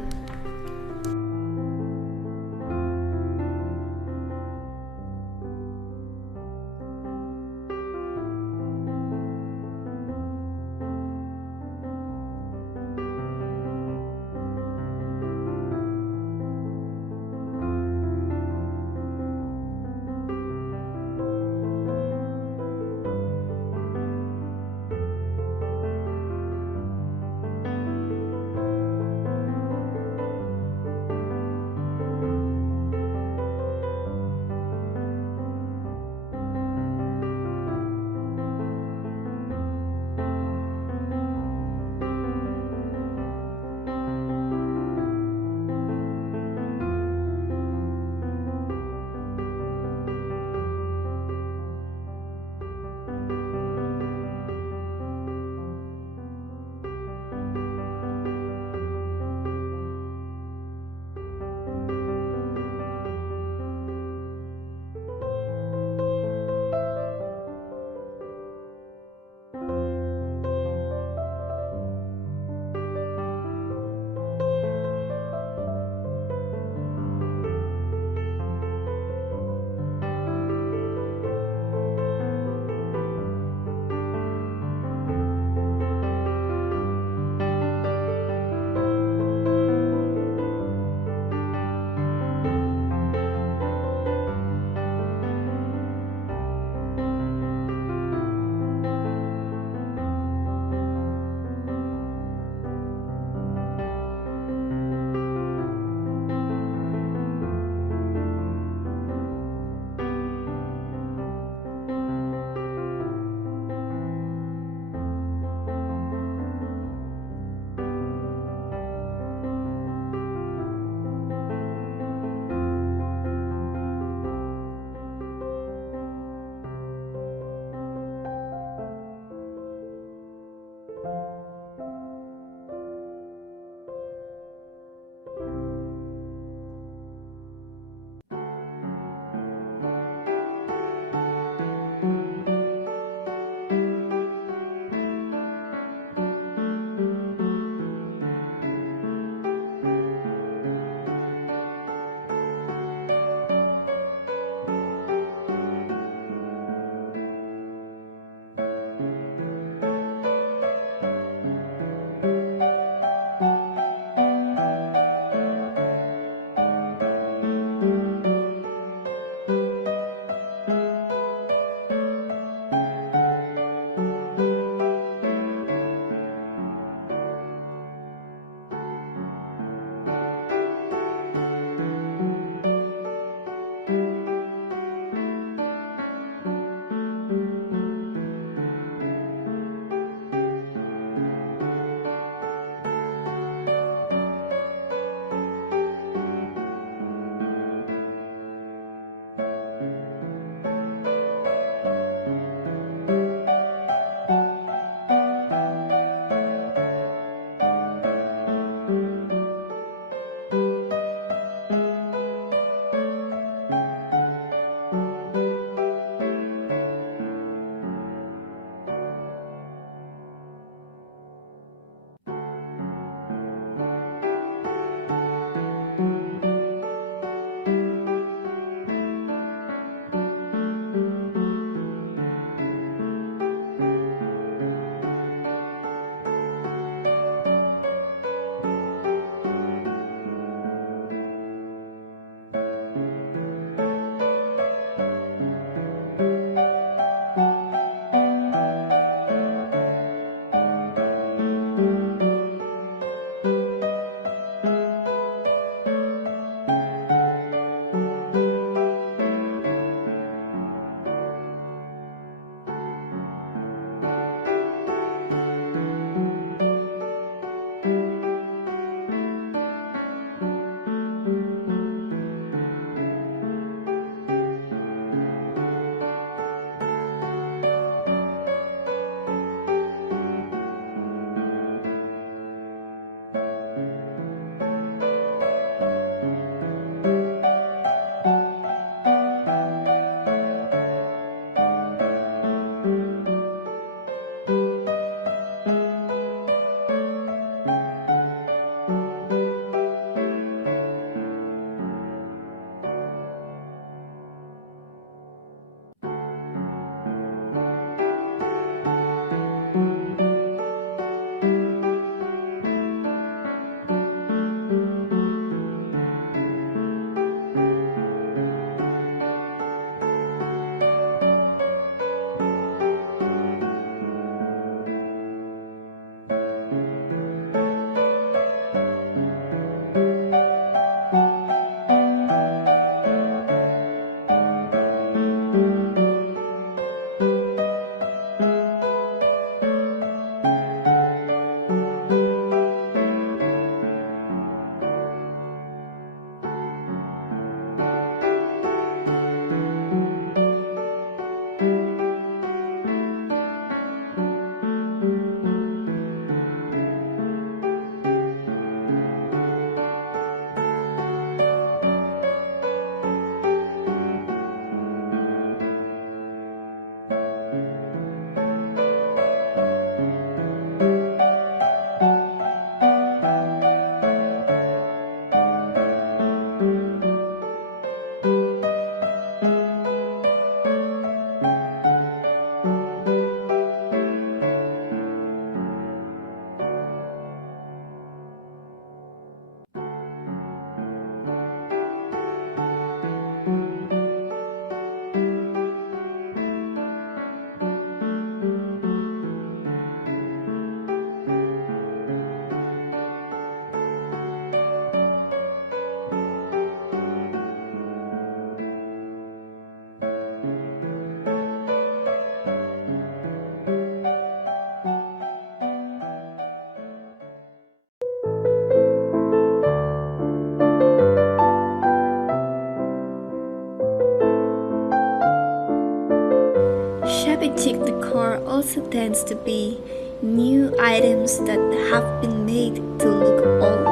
Shabby chic decor also tends to be new items that have been made to look old,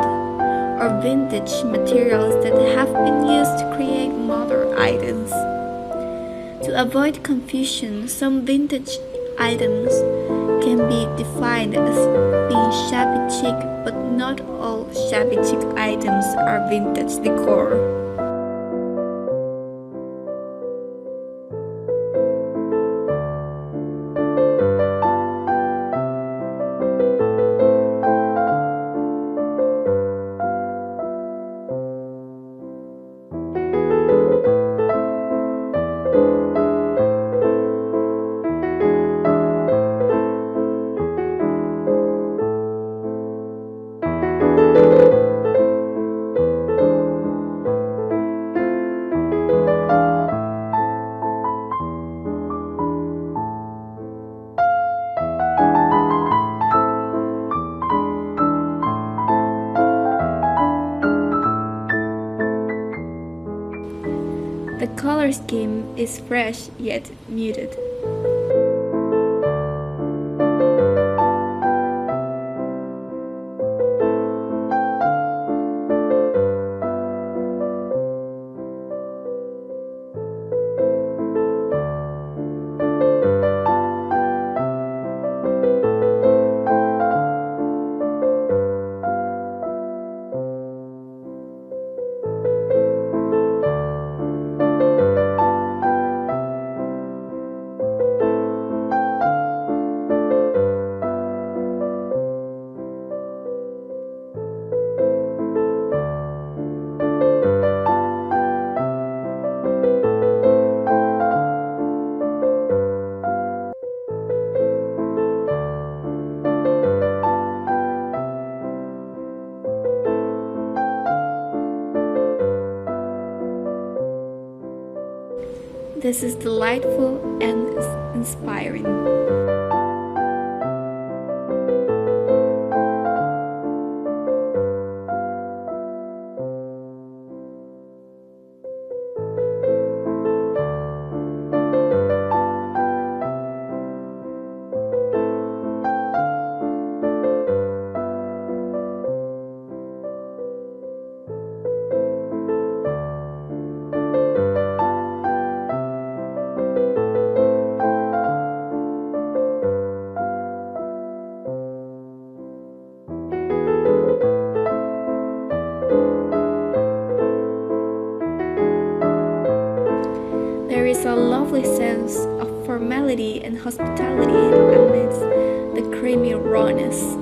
or vintage materials that have been used to create modern items. To avoid confusion, some vintage items can be defined as being shabby chic, but not all shabby chic items are vintage decor. The color scheme is fresh yet muted. This is delightful and inspiring. There is a lovely sense of formality and hospitality amidst the creamy rawness.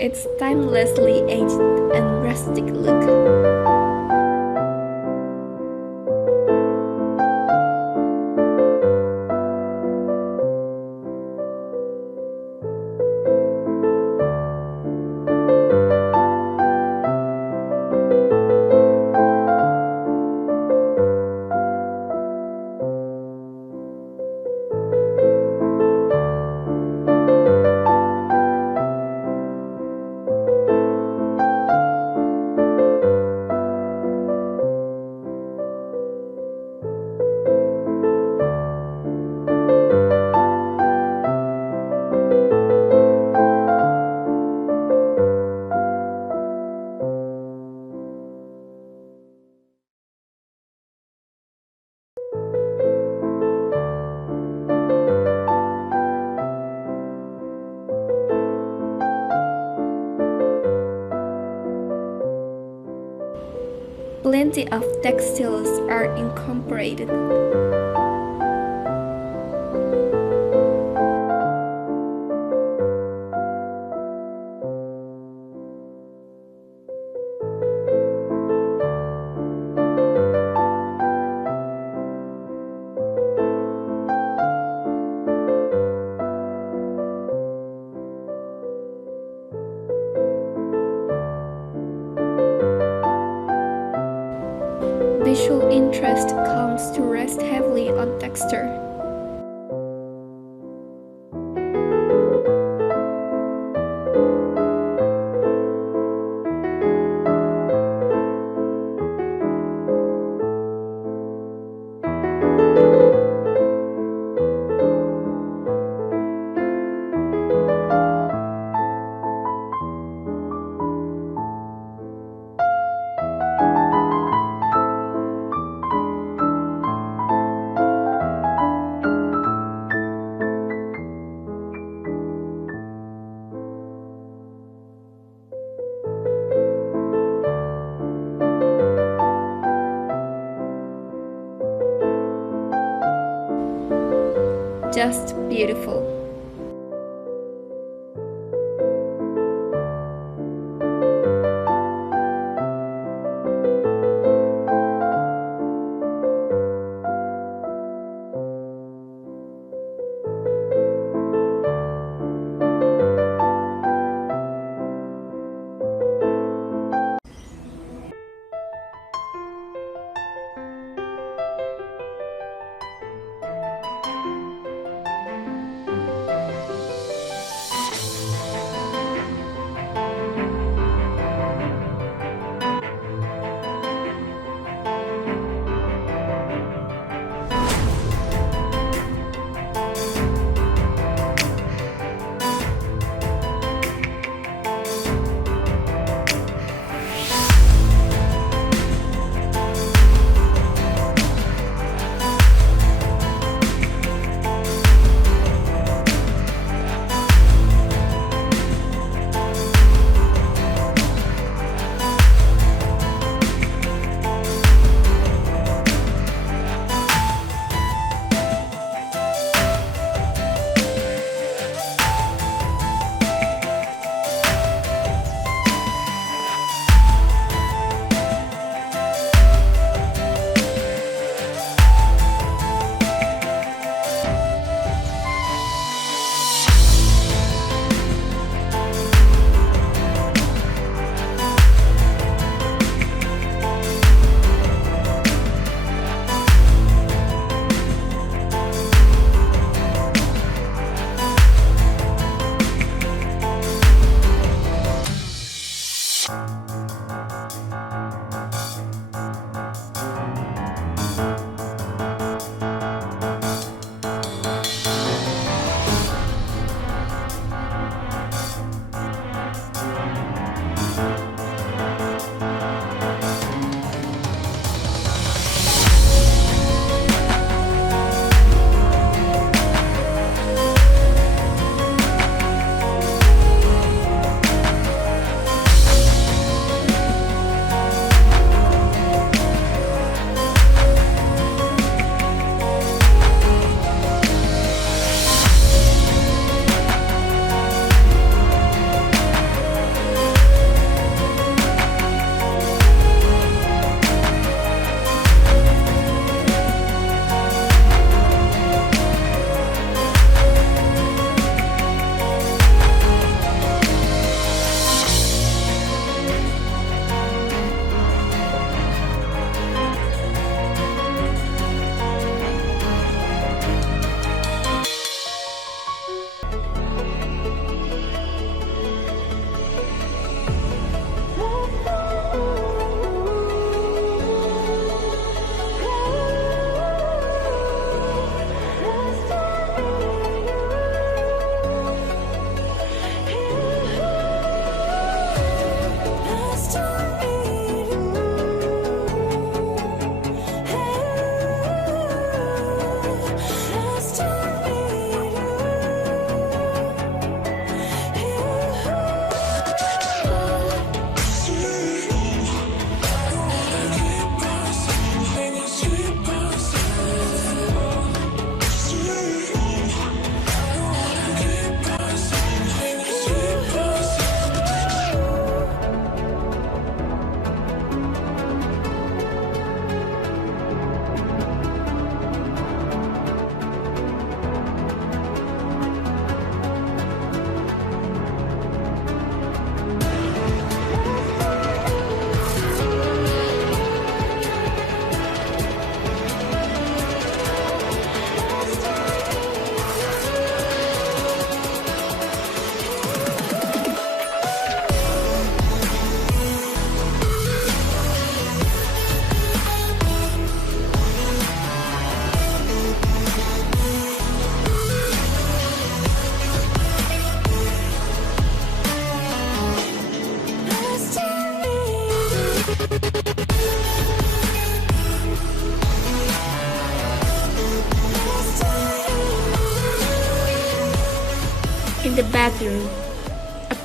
its timelessly aged and rustic look. Plenty of textiles are incorporated. Visual interest comes to rest heavily on texture. Just beautiful.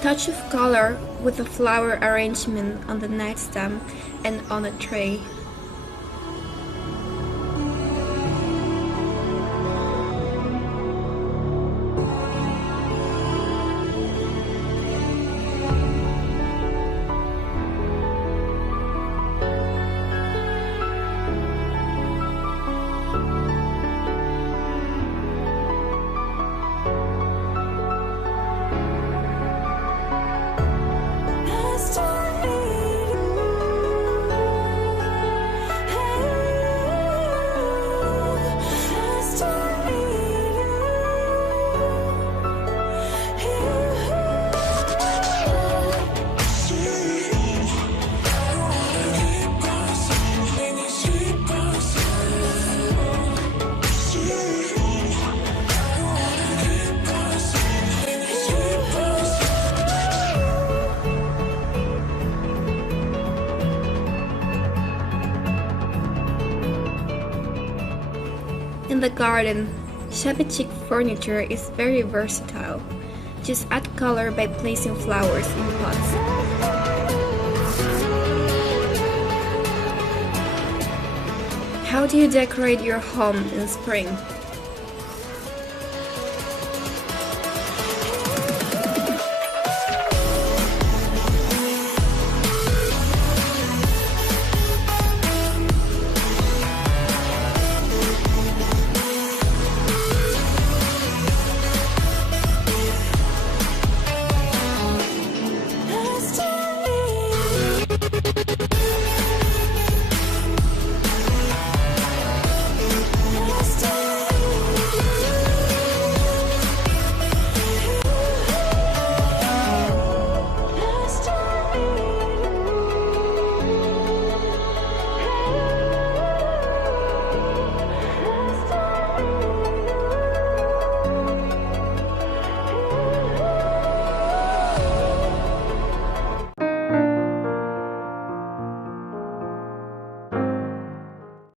touch of color with a flower arrangement on the nightstand and on a tray. In the garden, Shabby chic furniture is very versatile. Just add color by placing flowers in pots. How do you decorate your home in spring?